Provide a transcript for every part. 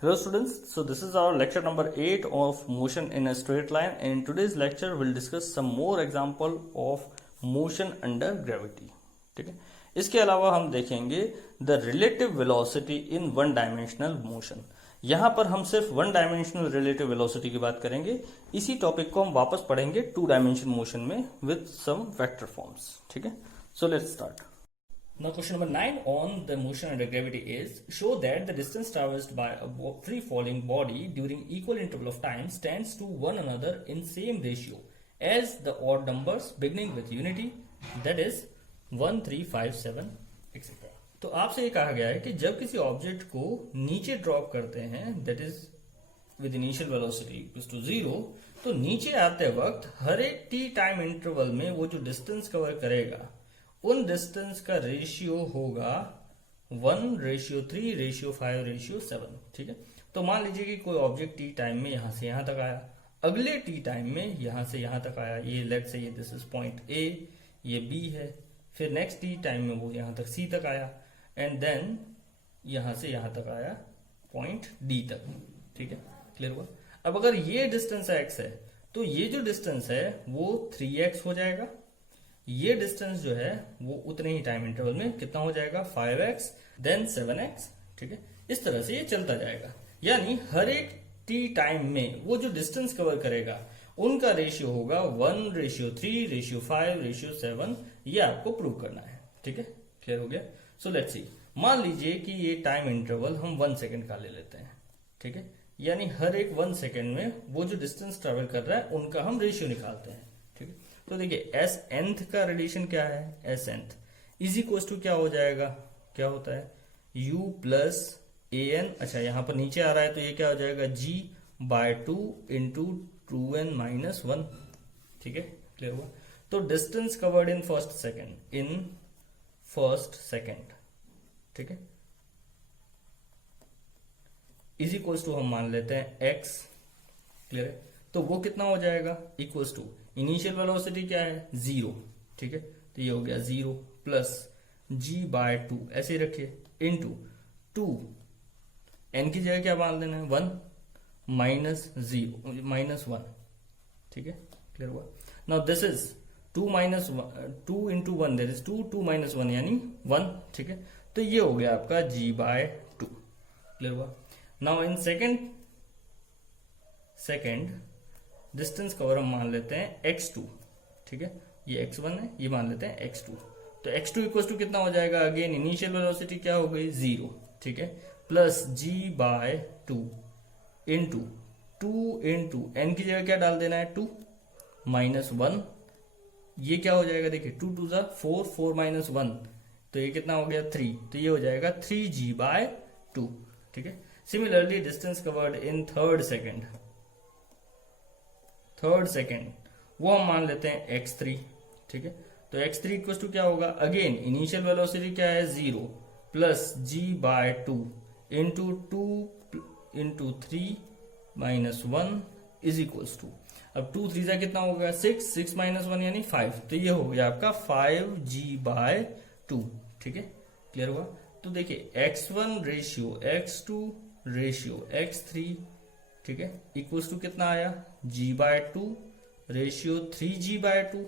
Hello students, so this is our lecture number 8 of motion in a straight line, and in today's lecture we'll discuss some more example of motion under gravity. ठीक है, इसके अलावा हम देखेंगे the relative velocity in one dimensional motion. यहाँ पर हम सिर्फ वन डायमेंशनल रिलेटिव वेलोसिटी की बात करेंगे. इसी टॉपिक को हम वापस पढ़ेंगे टू डायमेंशन मोशन में विद सम वेक्टर फॉर्म्स. ठीक है, so let's start. Now question number 9 on the motion under gravity is, show that the distance traversed by a free falling body during equal interval of time stands to one another in same ratio as the odd numbers beginning with unity, that is 1, 3, 5, 7 etc. तो आपसे ये कहा गया है कि जब किसी object को नीचे ड्रॉप करते हैं, that is with initial velocity equals to 0, तो नीचे आते वक्त हर एक t टाइम इंटरवल में वो जो डिस्टेंस कवर करेगा उन डिस्टेंस का रेशियो होगा 1:3:5:7. ठीक है, तो मान लीजिए कि कोई ऑब्जेक्ट टी टाइम में यहां से यहां तक आया, अगले टी टाइम में यहां से यहां तक आया. ये लेट्स से ये दिस इज पॉइंट ए, ये बी है. फिर नेक्स्ट टी टाइम में वो यहां तक सी तक आया, एंड देन यहां से यहां तक आया पॉइंट डी तक. ठीक है, क्लियर हुआ. अब अगर ये डिस्टेंस एक्स है तो ये जो डिस्टेंस है वो 3x हो जाएगा. ये डिस्टेंस जो है वो उतने ही टाइम इंटरवल में कितना हो जाएगा, 5x देन 7x. ठीक है, इस तरह से ये चलता जाएगा. यानी हर एक t टाइम में वो जो डिस्टेंस कवर करेगा उनका रेशियो होगा 1:3:5:7. ये आपको प्रूव करना है. ठीक है, क्लियर हो गया. सो लेट्स सी, मान लीजिए कि ये टाइम इंटरवल हम 1 सेकेंड का ले लेते हैं. ठीक है, यानी हर एक 1 सेकेंड में वो जो डिस्टेंस ट्रेवल कर रहा है उनका हम रेशियो निकालते हैं. ठीक है, तो देखिए एस nth का रिलेशन क्या है, S nth is equal to क्या हो जाएगा, क्या होता है u प्लस ए एन. अच्छा, यहां पर नीचे आ रहा है तो ये क्या हो जाएगा g/2 इंटू 2n माइनस 1. ठीक है, क्लियर हुआ. तो distance covered in first second, ठीक है, इज इक्वल टू हम मान लेते हैं x. क्लियर है, तो वो कितना हो जाएगा, इक्वल्स टू इनिशियल वेलोसिटी क्या है 0. ठीक है, तो ये हो गया 0 प्लस g/2 ऐसे ही रखिए इंटू 2 n की जगह क्या मान देना है 1 माइनस 1. ठीक है, क्लियर हुआ. Now this is 2 into 1 that is 2 minus 1 यानी 1. ठीक है, तो ये हो गया आपका g/2. क्लियर हुआ. Now in second distance cover हम मान लेते हैं x2. ठीक है, ये x1 है, ये मान लेते हैं x2. तो x2 इक्वल टू कितना हो जाएगा, अगेन इनिशियल वेलोसिटी क्या हो गई 0. ठीक है, plus g/2 into 2 into n की जगह क्या डाल देना है 2 माइनस 1. ये क्या हो जाएगा, देखिए 2 2 जा 4, 4 माइनस 1, तो ये कितना हो गया 3. तो ये हो जाएगा 3g/2. ठीक है, similarly distance covered in third second वो हम मान लेते हैं x3. ठीक है, तो x3 इक्वल टू क्या होगा, अगेन इनिशियल वेलोसिटी क्या है 0 plus g/2 into 2 into 3 minus 1 is equals to, अब 2 3 जा कितना हो गया 6 माइनस 1 यानी 5. तो ये हो गया आपका 5g/2. ठीक है, क्लियर हुआ. तो देखिए x1 ratio x2 ratio x3. ठीक है, इक्वल्स टू कितना आया g/2 ratio 3g/2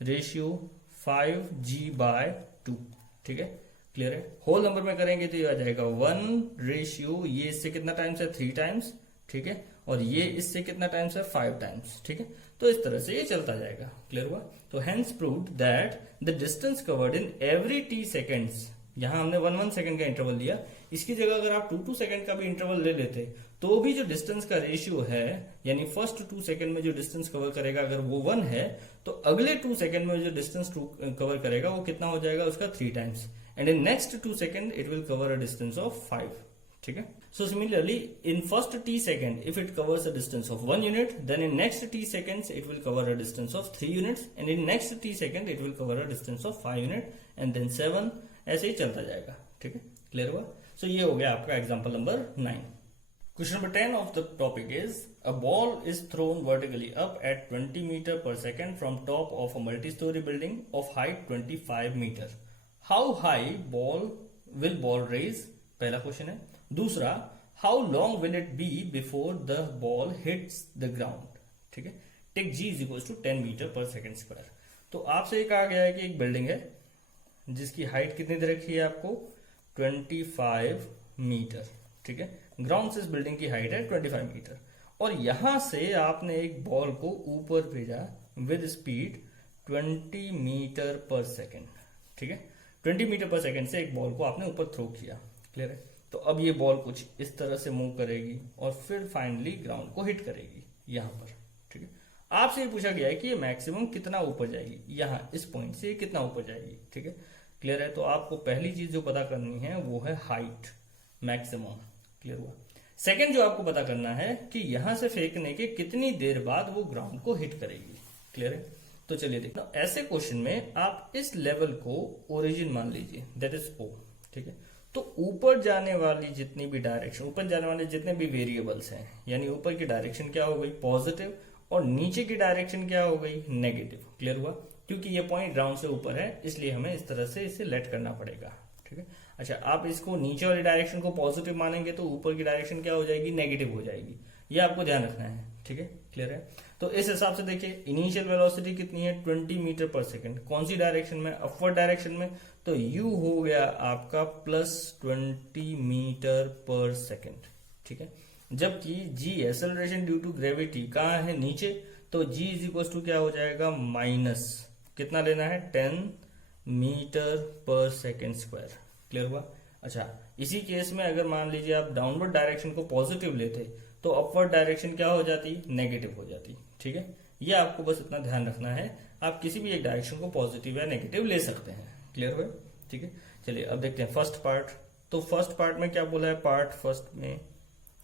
ratio 5g/2. ठीक है, क्लियर है. होल नंबर में करेंगे तो ये आ जाएगा 1 रेशियो ये इससे कितना टाइम्स है 3 टाइम्स. ठीक है, और ये इससे कितना टाइम्स है 5 टाइम्स. ठीक है, तो इस तरह से ये चलता जाएगा. क्लियर हुआ. तो hence proved that the distance covered in every t seconds, यहां हमने 1 सेकेंड का इंटरवल लिया, इसकी जगह अगर आप 2 सेकेंड का भी इंटरवल ले लेते तो भी जो डिस्टेंस का रेशियो है, यानी फर्स्ट 2 सेकेंड में जो डिस्टेंस कवर करेगा अगर वो 1 है तो अगले 2 सेकेंड में जो डिस्टेंस कवर करेगा वो कितना हो जाएगा उसका 3 times. And in next 2 second it will cover a distance of 5. ठीक है, so similarly in first t second if it covers a distance of 1 unit, then in next t seconds it will cover a distance of 3 units, and in next t second it will cover a distance of 5 unit, and then 7. ऐसे ही चलता जाएगा. ठीक है, clear हुआ. सो ये हो गया आपका example number 9. Question number 10 of the topic is, a ball is thrown vertically up at 20 meter per second from top of a multi-story building of height 25 meter. How high will ball raise? पहला question है. दूसरा, how long will it be before the ball hits the ground, ठीक है। Take g is equal to 10 metre per second square. तो आपसे ये कहा गया है कि एक बिल्डिंग है जिसकी हाइट कितनी दे रखी है आपको 25 मीटर, ठीक है। ग्राउंड से इस बिल्डिंग की हाइट है 25 मीटर और यहां से आपने एक बॉल को ऊपर भेजा with speed 20 metre per second, ठीक है। 20 मीटर पर सेकेंड से एक बॉल को आपने ऊपर थ्रो किया, क्लियर है। तो अब ये बॉल कुछ इस तरह से मूव करेगी और फिर फाइनली ग्राउंड को हिट करेगी यहां पर, ठीक है। आपसे ये पूछा गया है कि ये मैक्सिमम कितना ऊपर जाएगी, यहां इस पॉइंट से कितना ऊपर जाएगी, ठीक है, क्लियर है। तो आपको पहली चीज जो पता करनी है वो है हाइट मैक्सिमम, क्लियर हुआ। सेकंड जो आपको पता करना है कि यहां से फेंकने के कितनी देर बाद वो ग्राउंड को हिट करेगी, क्लियर है। तो चलिए देखो, ऐसे क्वेश्चन में आप इस लेवल को ओरिजिन मान लीजिए, दैट इज ओ, ठीक है। तो ऊपर जाने वाली जितनी भी डायरेक्शन, ऊपर जाने वाले जितने भी वेरिएबल्स हैं, यानी ऊपर की डायरेक्शन क्या हो गई पॉजिटिव और नीचे की डायरेक्शन क्या हो गई नेगेटिव, क्लियर हुआ। क्योंकि ये पॉइंट ग्राउंड से ऊपर है इसलिए हमें इस तरह से इसे लेट करना पड़ेगा, ठीक है। अच्छा, आप इसको नीचे वाली डायरेक्शन को पॉजिटिव मानेंगे तो ऊपर की डायरेक्शन क्या हो जाएगी नेगेटिव हो जाएगी, ये आपको ध्यान रखना है, ठीक है, क्लियर है। तो इस हिसाब से देखिए इनिशियल वेलोसिटी कितनी है 20 मीटर पर सेकेंड, कौन सी डायरेक्शन में, अपवर्ड डायरेक्शन में, तो u हो गया आपका +20 मीटर पर सेकेंड, ठीक है। जबकि g acceleration due to gravity कहाँ है नीचे, तो g इज इक्वल टू क्या हो जाएगा माइनस कितना लेना है 10 metre per second square, clear हुआ। अच्छा, इसी केस में अगर मान लीजिए आप डाउनवर्ड डायरेक्शन को पॉजिटिव लेते तो अपवर्ड डायरेक्शन क्या हो जाती नेगेटिव हो जाती, ठीक है। ये आपको बस इतना ध्यान रखना है, आप किसी भी एक डायरेक्शन को पॉजिटिव या नेगेटिव ले सकते हैं, क्लियर हुआ, ठीक है। चलिए अब देखते हैं फर्स्ट पार्ट। तो फर्स्ट पार्ट में क्या बोला है, पार्ट फर्स्ट में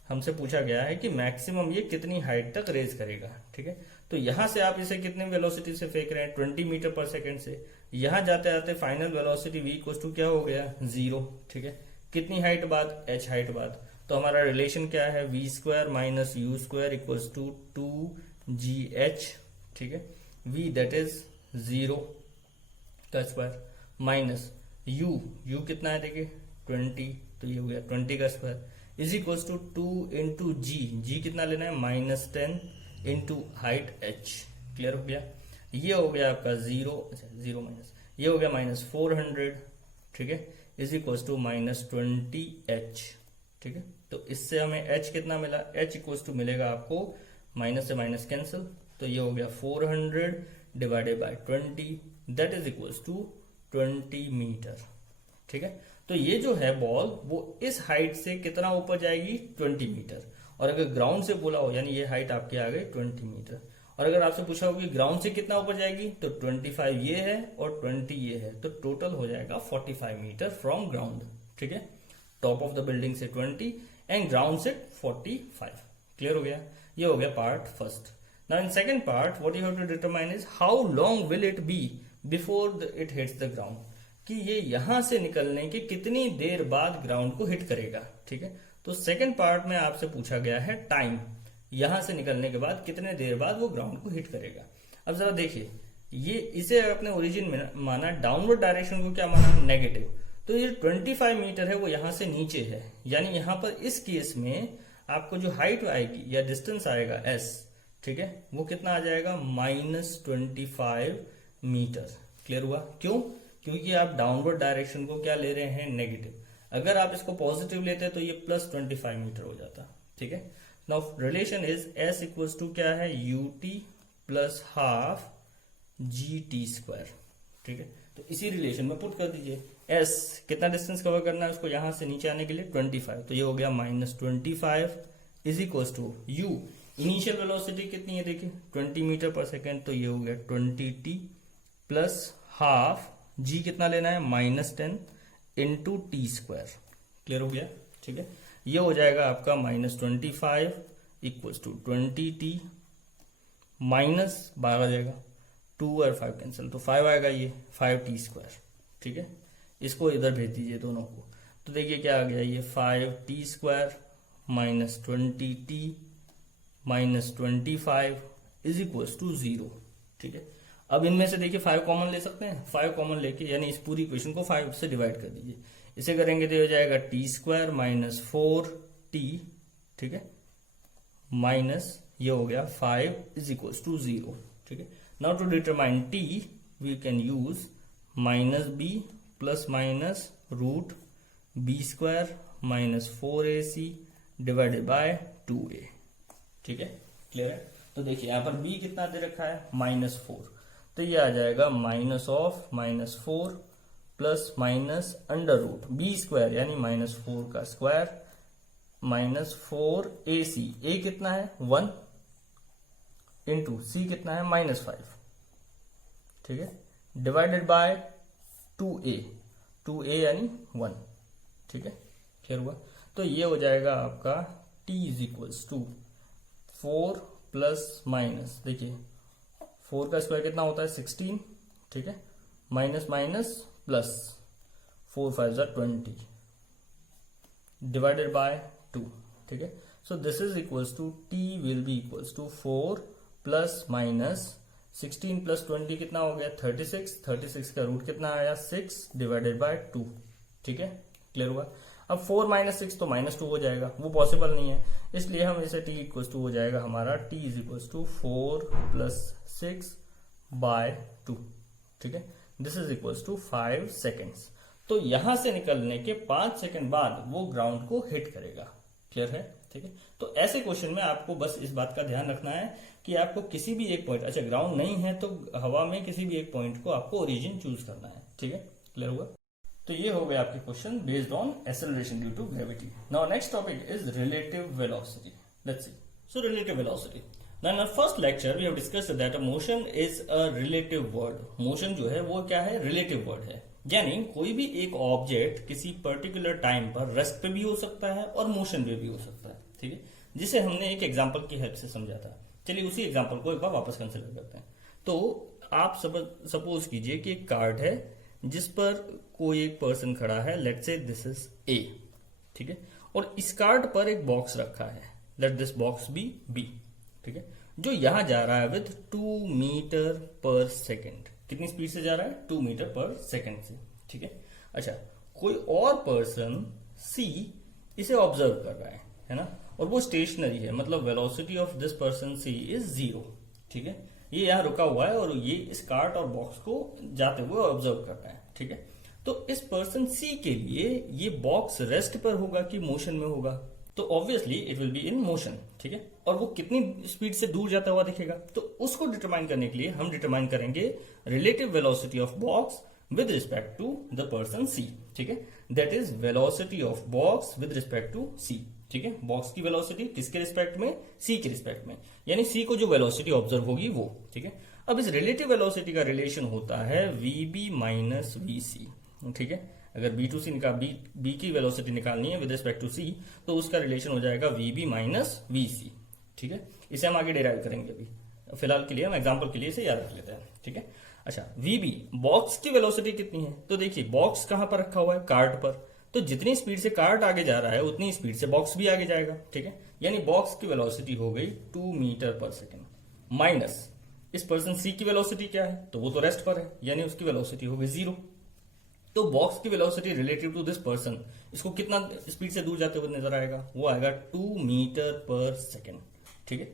हमसे पूछा गया है कि मैक्सिमम ये कितनी हाइट तक रेज करेगा, ठीक है। तो यहां से आप इसे कितने वेलोसिटी से फेंक रहे हैं 20 मीटर पर सेकेंड से, यहां जाते आते final velocity v equal to क्या हो गया 0, ठीक है। कितनी हाइट बाद h हाइट बाद, तो हमारा रिलेशन क्या है v square minus u square equal to 2gh, ठीक है। v दैट इज 0 का स्क्वायर माइनस u कितना है देखिए 20, तो ये हो गया 20 का square is equal to 2 into G कितना लेना है -10 इंटू हाइट h, क्लियर हो गया। ये हो गया आपका 0, अच्छा 0 माइनस, ये हो गया -400, ठीक है, इज इक्वल टू -20h, ठीक है। तो इससे हमें h कितना मिला, h इक्वल टू मिलेगा आपको माइनस से माइनस कैंसिल, तो ये हो गया 400 divided by 20 that is equal to 20 metre, ठीक है। तो ये जो है बॉल वो इस हाइट से कितना ऊपर जाएगी 20 मीटर, और अगर ग्राउंड से बोला हो यानी ये हाइट आपकी आ गई 20 मीटर, और अगर आपसे पूछा हो कि ग्राउंड से कितना ऊपर जाएगी तो 25 ये है और 20 ये है, तो टोटल हो जाएगा 45 मीटर फ्रॉम ग्राउंड, ठीक है। टॉप ऑफ द बिल्डिंग से 20 एंड ग्राउंड से 45, क्लियर हो गया। ये हो गया part first. Now in second part what you have to determine is how long will it be before it hits the ground, कि ये यहां से निकलने के कितनी देर बाद ग्राउंड को हिट करेगा, ठीक है। तो सेकंड पार्ट में आपसे पूछा गया है टाइम, यहां से निकलने के बाद कितने देर बाद वो ग्राउंड को हिट करेगा। अब जरा देखिए, ये इसे अपने ओरिजिन में माना, डाउनवर्ड डायरेक्शन को क्या माना नेगेटिव, तो ये 25 मीटर है वो यहां से नीचे है, यानी यहां पर इस केस में आपको जो हाइट आएगी या डिस्टेंस आएगा s, ठीक है, वो कितना आ जाएगा -25 मीटर, क्लियर हुआ। क्यों, क्योंकि आप डाउनवर्ड डायरेक्शन को क्या ले रहे हैं नेगेटिव, अगर आप इसको पॉजिटिव लेते तो ये +25 मीटर हो जाता, ठीक है। Now relation is s equals to क्या है ut प्लस हाफ GT², ठीक है। तो इसी रिलेशन में पुट कर दीजिए, s कितना डिस्टेंस कवर करना है उसको यहां से नीचे आने के लिए 25, तो ये हो गया -25 is equals to u, initial velocity कितनी है देखिए 20 मीटर पर सेकेंड, तो ये हो गया 20t प्लस हाफ g कितना लेना है -10 इंटू t², क्लियर हो गया, ठीक है। ये हो जाएगा आपका -25 इक्वल्स टू 20t माइनस 12 आ जाएगा, 2 और 5 कैंसिल, तो 5 आएगा, ये 5t², ठीक है। इसको इधर भेज दीजिए दोनों को, तो देखिए क्या आ गया, ये 5t² minus 20t minus 25 is equals to 0, ठीक है। अब इनमें से देखिए 5 कॉमन ले सकते हैं, 5 कॉमन लेके यानी इस पूरी इक्वेशन को 5 से डिवाइड कर दीजिए, इसे करेंगे तो हो जाएगा t² माइनस 4t t, ठीक है, माइनस ये हो गया 5 इज इक्वल टू 0, ठीक है। Now to determine t we can use minus B plus minus root B square minus 4ac divided by 2a, ठीक है, क्लियर है। तो देखिए यहाँ पर b कितना दे रखा है -4, तो ये आ जाएगा minus of -4 plus minus under root B square यानी -4 का स्क्वायर माइनस 4ac, a कितना है 1 इंटू c कितना है -5, ठीक है, डिवाइडेड बाय 2a यानी 1, ठीक है, क्लियर हुआ। तो ये हो जाएगा आपका t is equals to 4 plus minus, देखिए 4 का स्क्वायर कितना होता है 16, ठीक है, minus minus plus 4 5 20 divided by 2, ठीक है। So this is equals to t will be equals to 4 plus minus 16 plus 20 कितना हो गया 36 का रूट कितना आया 6 डिवाइडेड बाय 2, ठीक है, क्लियर हुआ। अब 4 माइनस 6 तो -2 हो जाएगा, वो पॉसिबल नहीं है, इसलिए हम इसे t इक्वल्स टू हो जाएगा हमारा t is equals to 4 plus 6 by 2, ठीक है, this is equals to 5 seconds. तो यहां से निकलने के 5 सेकेंड बाद वो ग्राउंड को हिट करेगा, क्लियर है, ठीक है। तो ऐसे क्वेश्चन में आपको बस इस बात का ध्यान रखना है कि आपको किसी भी एक पॉइंट, अच्छा ग्राउंड नहीं है तो हवा में किसी भी एक पॉइंट को आपको ओरिजिन चूज करना है, ठीक है, क्लियर हुआ। तो ये हो गया आपके question based on acceleration due to gravity. Now next topic is relative velocity. Let's see, so relative velocity. Now in our first lecture we have discussed that a motion is a relative word. Motion जो है वो क्या है, relative word है, यानी कोई भी एक ऑब्जेक्ट किसी पर्टिकुलर टाइम पर रेस्ट पे भी हो सकता है और मोशन पे भी हो सकता है, ठीक है, जिसे हमने एक एग्जांपल की हेल्प से समझा था। चलिए उसी एग्जांपल को एक बार वापस कंसिडर करते हैं। तो आप सपोज कीजिए कि एक कार्ड है जिस पर कोई एक पर्सन खड़ा है, let's say this is a, ठीक है, और इस कार्ड पर एक बॉक्स रखा है, let this box be B, ठीक है, जो यहां जा रहा है विद 2 मीटर पर सेकेंड। कितनी स्पीड से जा रहा है 2 मीटर पर सेकेंड से, ठीक है। अच्छा, कोई और पर्सन सी इसे ऑब्जर्व कर रहा है ना, और वो स्टेशनरी है, मतलब velocity of this person C is 0, ठीक है, ये यहां रुका हुआ है और ये इस कार्ट और बॉक्स को जाते हुए ऑब्जर्व कर रहा है, ठीक है। तो इस पर्सन सी के लिए ये बॉक्स रेस्ट पर होगा कि मोशन में होगा, तो obviously it will be in motion, ठीक है, और वो कितनी स्पीड से दूर जाता हुआ दिखेगा, तो उसको डिटरमाइन करने के लिए हम डिटरमाइन करेंगे relative velocity of box with respect to the person C, ठीक है, that is velocity of box with respect to C, ठीक है। बॉक्स की वेलोसिटी किसके रिस्पेक्ट में, सी के रिस्पेक्ट में, यानी सी को जो वेलोसिटी ऑब्जर्व होगी वो, ठीक है। अब इस रिलेटिव वेलोसिटी का रिलेशन होता है वीबी माइनस वीसी, ठीक है। अगर बी टू सी बी की वेलोसिटी निकालनी है विद रिस्पेक्ट टू सी, तो उसका रिलेशन हो जाएगा वीबी माइनस वीसी, ठीक है। इसे हम आगे डिराइव करेंगे, अभी फिलहाल के लिए हम एग्जांपल के लिए इसे याद रख लेते हैं, ठीक है। अच्छा, वीबी बॉक्स की वेलोसिटी कितनी है, तो देखिए बॉक्स कहां पर रखा हुआ है, कार्ड पर, तो जितनी स्पीड से कार्ट आगे जा रहा है उतनी स्पीड से बॉक्स भी आगे जाएगा, ठीक है, यानी बॉक्स की वेलोसिटी हो गई 2 मीटर पर सेकेंड, माइनस इस पर्सन सी की वेलोसिटी क्या है, तो वो तो रेस्ट पर है, यानी उसकी वेलोसिटी हो गई 0। तो बॉक्स की velocity relative to this person, इसको कितना स्पीड से दूर जाते हुए नजर आएगा, वो आएगा 2 मीटर पर सेकेंड, ठीक है,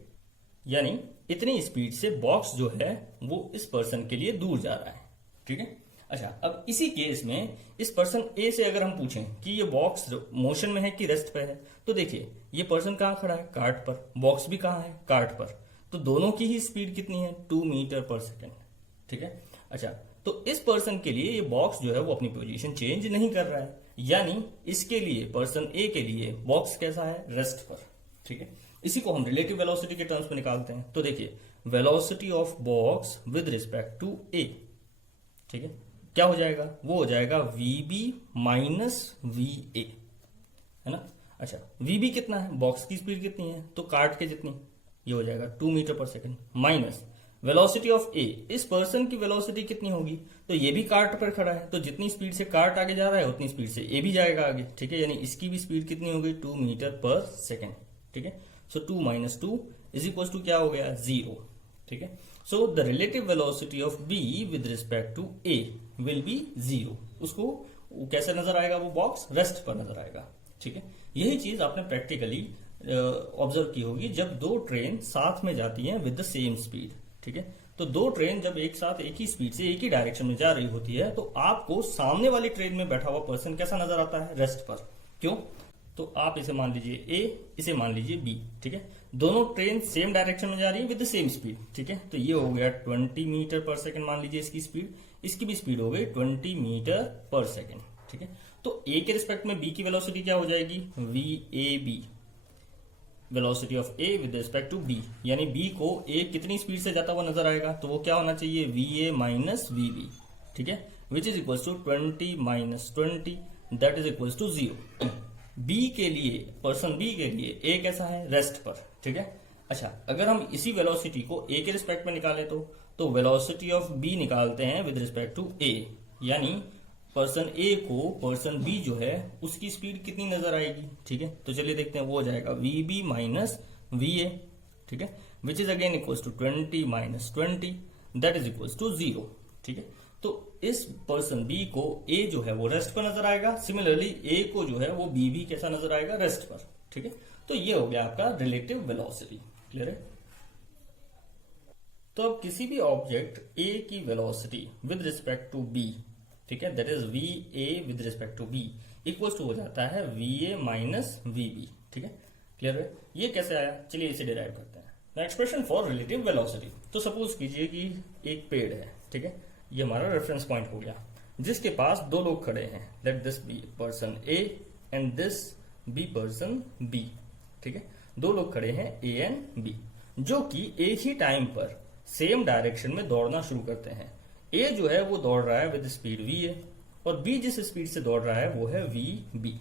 यानी इतनी स्पीड से बॉक्स जो है वो इस पर्सन के लिए दूर जा रहा है, ठीक है। अच्छा, अब इसी केस में इस पर्सन ए से अगर हम पूछें कि ये बॉक्स मोशन में है कि रेस्ट पे है, तो देखिए ये पर्सन कहां खड़ा है, कार्ट पर, बॉक्स भी कहां है, कार्ट पर, तो दोनों की ही स्पीड कितनी है 2 मीटर पर सेकेंड, ठीक है। अच्छा, तो इस पर्सन के लिए ये बॉक्स जो है वो अपनी पोजीशन चेंज नहीं कर रहा है, यानी इसके लिए पर्सन ए के लिए बॉक्स कैसा है, रेस्ट पर, ठीक है। इसी को हम रिलेटिव वेलोसिटी के टर्म्स में निकालते हैं, तो देखिए velocity of box with respect to A, ठीक है, क्या हो जाएगा, वो हो जाएगा वीबी माइनस वी ए, है ना। अच्छा, वीबी कितना है, बॉक्स की स्पीड कितनी है, तो कार्ट के जितनी, ये हो जाएगा 2 metre per second, minus velocity of ए, इस पर्सन की वेलोसिटी कितनी होगी, तो ये भी कार्ट पर खड़ा है, तो जितनी स्पीड से कार्ट आगे जा रहा है उतनी स्पीड से ए भी जाएगा आगे, ठीक है, यानी इसकी भी स्पीड कितनी हो गई 2 मीटर पर सेकेंड, ठीक है। So 2 minus 2 is equal to क्या हो गया 0, ठीक है। So the relative velocity of B with respect to A will be 0, उसको कैसे नजर आएगा, वो बॉक्स रेस्ट पर नजर आएगा, ठीक है। यही चीज आपने प्रैक्टिकली ऑब्जर्व की होगी जब दो ट्रेन साथ में जाती हैं विद द सेम स्पीड, ठीक है। तो दो ट्रेन जब एक साथ एक ही स्पीड से एक ही डायरेक्शन में जा रही होती है तो आपको सामने वाली ट्रेन में बैठा हुआ पर्सन कैसा नजर आता है? रेस्ट पर। क्यों? तो आप इसे मान लीजिए ए, इसे मान लीजिए बी, ठीक है। दोनों ट्रेन सेम डायरेक्शन में जा रही है विद द सेम स्पीड, ठीक है। तो ये हो गया 20 मीटर पर सेकंड मान लीजिए इसकी स्पीड, इसकी भी स्पीड हो गई 20 मीटर पर सेकंड, ठीक है। तो ए के रिस्पेक्ट में बी की वेलोसिटी क्या हो जाएगी? V A B, velocity of A with respect to B, यानी बी को ए कितनी स्पीड से जाता हुआ नजर आएगा? तो वो क्या होना चाहिए? V A minus we B, ठीक है, which is equal to 20 minus 20, that is equal to 0। B के लिए, पर्सन बी के लिए ए कैसा है? रेस्ट पर, ठीक है। अच्छा, अगर हम इसी वेलोसिटी को ए के रिस्पेक्ट में निकालें तो वेलोसिटी ऑफ बी निकालते हैं विद रिस्पेक्ट टू ए, यानी पर्सन ए को पर्सन बी जो है उसकी स्पीड कितनी नजर आएगी, ठीक है। तो चलिए देखते हैं, वो हो जाएगा V B minus V A, ठीक है, which is again equals to 20 minus 20, that is equals to 0, ठीक है। तो इस पर्सन बी को ए जो है वो रेस्ट पर नजर आएगा, सिमिलरली ए को जो है वो बी भी कैसा नजर आएगा? रेस्ट पर, ठीक है। तो ये हो गया आपका रिलेटिव वेलोसिटी, क्लियर है। तो अब किसी भी ऑब्जेक्ट ए की velocity with respect to B, ठीक है, that is we A with respect to B equals to हो जाता है we A minus we B, ठीक है, क्लियर है। ये कैसे आया? चलिए इसे डिराइव करते हैं। The expression for relative velocity, तो सपोज कीजिए कि एक पेड़ है, ठीक है, ये हमारा रेफरेंस पॉइंट हो गया, जिसके पास दो लोग खड़े हैं, let this be person A and this be person B, ठीक है। दो लोग खड़े हैं ए एंड बी, जो कि एक ही टाइम पर सेम डायरेक्शन में दौड़ना शुरू करते हैं। ए जो है वो दौड़ रहा है विद स्पीड वी ए और बी जिस स्पीड से दौड़ रहा है वो है वी बी,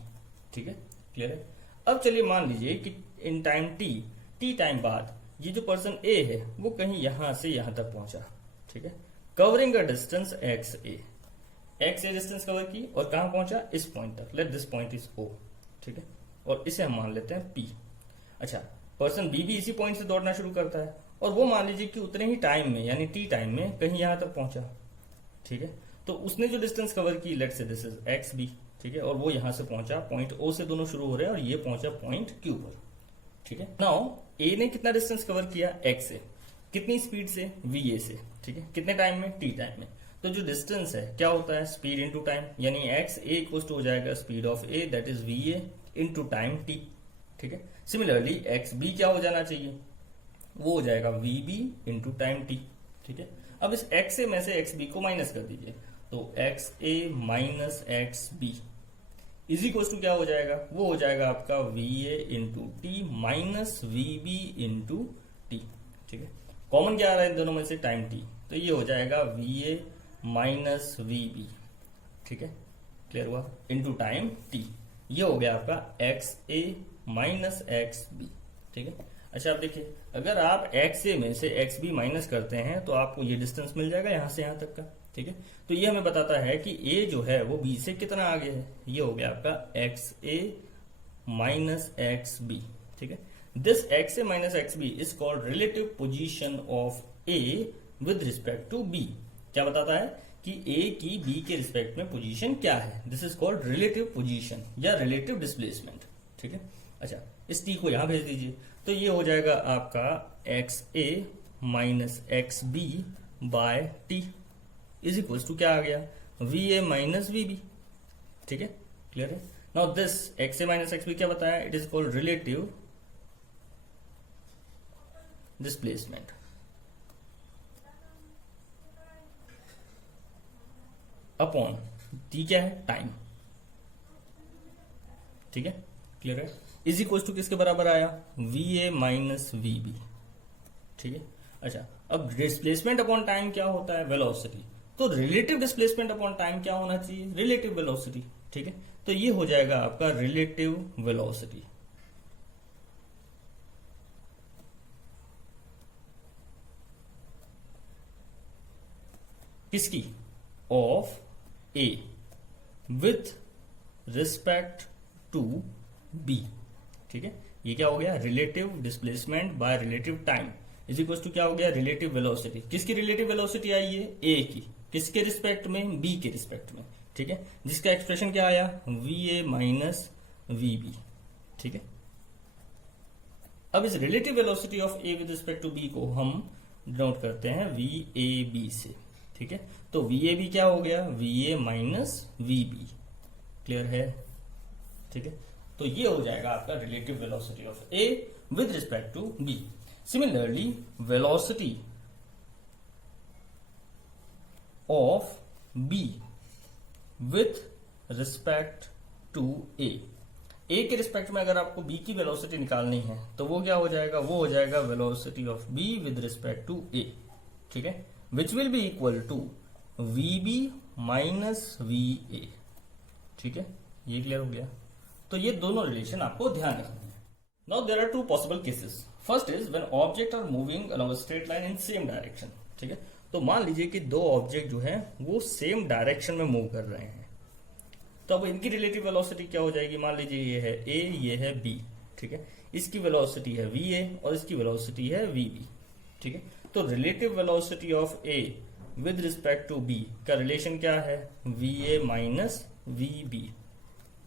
ठीक है, क्लियर है। अब चलिए मान लीजिए कि इन टाइम टी टाइम बाद ये जो पर्सन ए है वो कहीं यहां से यहां तक पहुंचा, ठीक है, covering a distance x A distance cover की और कहां पहुंचा? इस पॉइंट तक, लेट दिस पॉइंट इज ओ, ठीक है, और इसे हम मान लेते हैं पी। अच्छा, पर्सन बी भी इसी पॉइंट से दौड़ना शुरू करता है और वो मान लीजिए कि उतने ही टाइम में यानी टी टाइम में कहीं यहां तक पहुंचा, ठीक है। तो उसने जो डिस्टेंस कवर की, लेट से दिस इज एक्स बी, ठीक है, और वो यहां से पहुंचा, पॉइंट ओ से दोनों शुरू हो रहे हैं और ये पहुंचा पॉइंट क्यू पर, ठीक है। नाउ ए ने कितना डिस्टेंस कवर किया? एक्स से, कितनी स्पीड से? वी ए से, ठीक है, कितने टाइम में? टी टाइम में। तो जो डिस्टेंस है क्या होता है? स्पीड इनटू टाइम, यानी एक्स ए इक्वल टू हो जाएगा speed of A that is V A into time T, ठीक है। सिमिलरली एक्स बी क्या हो जाना चाहिए? वो हो जाएगा V B into time T, ठीक है। अब इस एक्स ए में से एक्स बी को माइनस कर दीजिए, तो X A minus X B is equal to क्या हो जाएगा? वो हो जाएगा आपका V A into T minus we B into T, ठीक है। कॉमन क्या आ रहा है इन दोनों में से? टाइम टी, तो ये हो जाएगा we A minus we B, ठीक है, क्लियर हुआ, इंटू टाइम टी। ये हो गया आपका X A minus X B, ठीक है। अच्छा, आप देखिए, अगर आप एक्स ए में से एक्स बी माइनस करते हैं तो आपको ये डिस्टेंस मिल जाएगा यहां से यहां तक का, ठीक है। तो ये हमें बताता है कि ए जो है वो बी से कितना आगे है। ये हो गया आपका X A minus X B, ठीक है। This X A minus X B is called relative position of A with respect to B. क्या बताता है कि ए की बी के रिस्पेक्ट में पोजीशन क्या है? This is called relative position या रिलेटिव डिस्प्लेसमेंट, ठीक है। अच्छा, इस टी को यहां भेज दीजिए, तो ये हो जाएगा आपका X A minus X B by T is equal to क्या आ गया? V A minus we B, ठीक है, क्लियर है। Now this X A minus X B क्या बताया? It is called relative displacement upon T क्या है? टाइम, ठीक है, क्लियर है। इज इक्वल टू किसके बराबर आया? V A minus we B, ठीक है। अच्छा, अब डिस्प्लेसमेंट अपॉन टाइम क्या होता है? वेलोसिटी। तो रिलेटिव डिस्प्लेसमेंट अपॉन टाइम क्या होना चाहिए? रिलेटिव वेलोसिटी, ठीक है। तो ये हो जाएगा आपका रिलेटिव वेलोसिटी, किसकी? Of A with respect to B, ठीक है। ये क्या हो गया? Relative displacement by relative time is equal to क्या हो गया? Relative velocity. किसकी रिलेटिव वेलोसिटी आई है? ए की। किसके रिस्पेक्ट में? बी के रिस्पेक्ट में, ठीक है। जिसका एक्सप्रेशन क्या आया? V A minus we B, ठीक है। अब इस relative velocity of A with respect to B को हम डिनोट करते हैं वी ए बी से, ठीक है। तो वी ए बी क्या हो गया, V A minus we B, clear है, ठीक है। तो ये हो जाएगा आपका relative velocity of A with respect to B. Similarly velocity of B with respect to A के रिस्पेक्ट में अगर आपको बी की वेलोसिटी निकालनी है तो वो क्या हो जाएगा, वो हो जाएगा velocity of B with respect to A, ठीक है, which will be equal to V B minus V A, ठीक है। ये क्लियर हो गया। तो ये दोनों रिलेशन आपको ध्यान रखना है। Now there are two possible cases. First is when object are moving along a straight line in same direction, ठीक है। तो मान लीजिए कि दो ऑब्जेक्ट जो है वो सेम डायरेक्शन में मूव कर रहे हैं, तो अब इनकी रिलेटिव वेलोसिटी क्या हो जाएगी, मान लीजिए ये है ए, ये है बी, ठीक है। इसकी वेलोसिटी है वी ए और इसकी वेलोसिटी है वी बी, ठीक है। तो relative velocity of A with respect to B का रिलेशन क्या है, we A minus we B,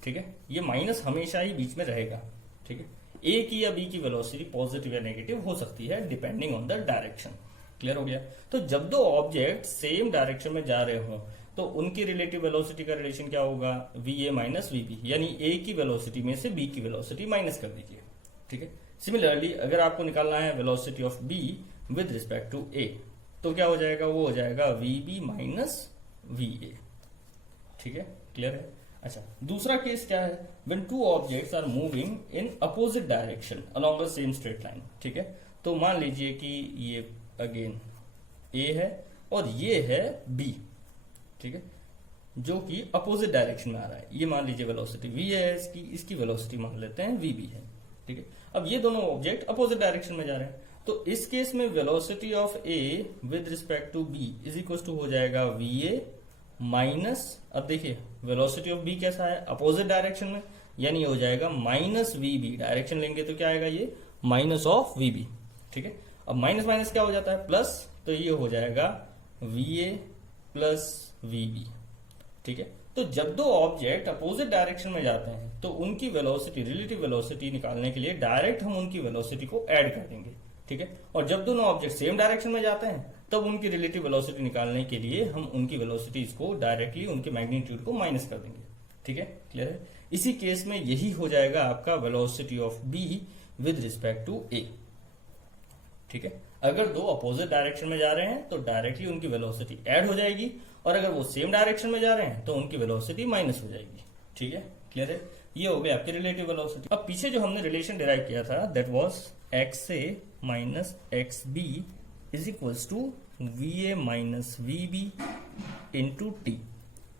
ठीक है। ये माइनस हमेशा ही बीच में रहेगा, ठीक है। ए की या बी की वेलोसिटी पॉजिटिव या नेगेटिव हो सकती है depending on the direction, clear हो गया। तो जब दो ऑब्जेक्ट सेम डायरेक्शन में जा रहे हो तो उनकी रिलेटिव वेलोसिटी का रिलेशन क्या होगा, V A minus we B, यानी ए की वेलोसिटी में से बी की वेलोसिटी माइनस कर दीजिए, ठीक है। सिमिलरली अगर आपको निकालना है velocity of B with respect to A तो क्या हो जाएगा, वो हो जाएगा V B minus V A, ठीक है, क्लियर है। अच्छा, दूसरा केस क्या है, when two objects are moving in opposite direction along the same straight line, ठीक है। तो मान लीजिए कि ये अगेन ए है और ये है बी, ठीक है, जो कि अपोजिट डायरेक्शन में आ रहा है। ये मान लीजिए वेलोसिटी वी है इसकी वेलोसिटी मान लेते हैं वी बी है, ठीक है। अब ये दोनों ऑब्जेक्ट अपोजिट डायरेक्शन में जा रहे हैं, तो इस केस में velocity of A with respect to B is equal to हो जाएगा वी ए माइनस, अब देखिए वेलोसिटी ऑफ बी कैसा है, अपोजिट डायरेक्शन में, यानी हो जाएगा माइनस वी बी। डायरेक्शन लेंगे तो क्या आएगा, ये माइनस ऑफ वी बी, ठीक है। अब माइनस माइनस क्या हो जाता है, प्लस, तो ये हो जाएगा we A plus we B, ठीक है। तो जब दो ऑब्जेक्ट अपोजिट डायरेक्शन में जाते हैं तो उनकी वेलोसिटी, रिलेटिव वेलोसिटी निकालने के लिए डायरेक्ट हम उनकी वेलोसिटी को ऐड कर देंगे, ठीक है। और जब दोनों ऑब्जेक्ट सेम डायरेक्शन में जाते हैं तब उनकी रिलेटिव वेलोसिटी निकालने के लिए हम उनकी वेलोसिटीज को डायरेक्टली उनके मैग्नीट्यूड को माइनस कर देंगे, ठीक है, क्लियर है। इसी केस में यही हो जाएगा आपका velocity of B with respect to A, ठीक है। अगर दो अपोजिट डायरेक्शन में जा रहे हैं तो डायरेक्टली उनकी वेलोसिटी ऐड हो जाएगी, और अगर वो सेम डायरेक्शन में जा रहे हैं तो उनकी वेलोसिटी माइनस हो जाएगी, ठीक है, क्लियर है। ये हो गया आपकी रिलेटिव वेलोसिटी। अब पीछे जो हमने रिलेशन डिराइव किया था that was X A minus X B is equals to V A minus we B into T,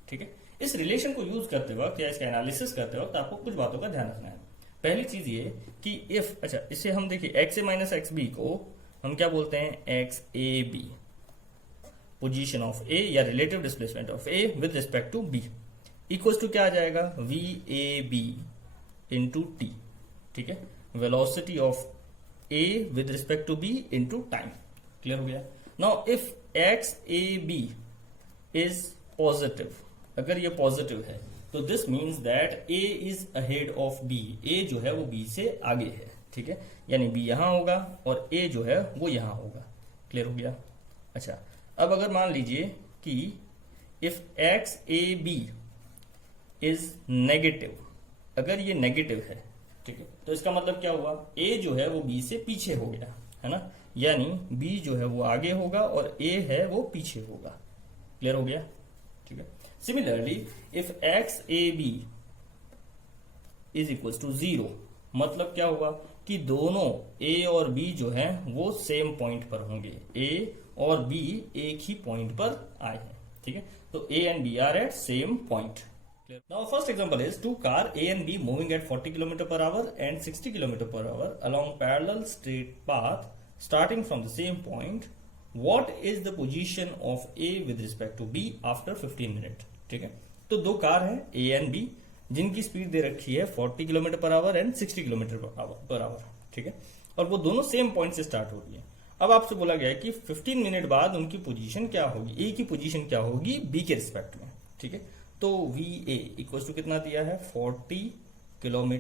ठीक है। इस रिलेशन को यूज करते वक्त या इसका एनालिसिस करते वक्त आपको कुछ बातों का ध्यान रखना है। पहली चीज ये कि इफ, अच्छा इसे हम देखिए X A minus X B को हम क्या बोलते हैं, X A B, position of A या relative displacement of A with respect to B equals to क्या आ जाएगा, V A B into T, ठीक है, velocity of A with respect to B into time, clear हो गया। Now if x A B is positive, अगर ये positive है तो this means that A is ahead of B, ए जो है वो बी से आगे है, ठीक है, यानी बी यहां होगा और ए जो है वो यहां होगा, क्लियर हो गया। अच्छा, अब अगर मान लीजिए कि if x A B is negative, अगर ये नेगेटिव है, ठीक है, तो इसका मतलब क्या हुआ, ए जो है वो बी से पीछे हो गया, है ना, यानी बी जो है वो आगे होगा और ए है वो पीछे होगा, क्लियर हो गया, ठीक है। Similarly if x A B is equal to 0, मतलब क्या हुआ कि दोनों ए और बी जो है वो सेम पॉइंट पर होंगे, ए और बी एक ही पॉइंट पर आए हैं, ठीक है, तो A and B are at same point. Now first example is two car A and B moving at 40 km per hour and 60 km per hour along parallel straight path starting from the same point. What is the position of A with respect to B after 15 minutes? ठीक है, तो दो car हैं ए and B जिनकी speed दे रखी है 40 km per hour and 60 km per hour, ठीक है, और वो दोनों सेम पॉइंट से स्टार्ट हो रही है। अब आपसे बोला गया है कि 15 मिनट बाद उनकी पोजीशन क्या होगी, ए की पोजीशन क्या होगी बी के रिस्पेक्ट में, ठीक है। तो वी ए इक्वल टू कितना दिया है, 40 km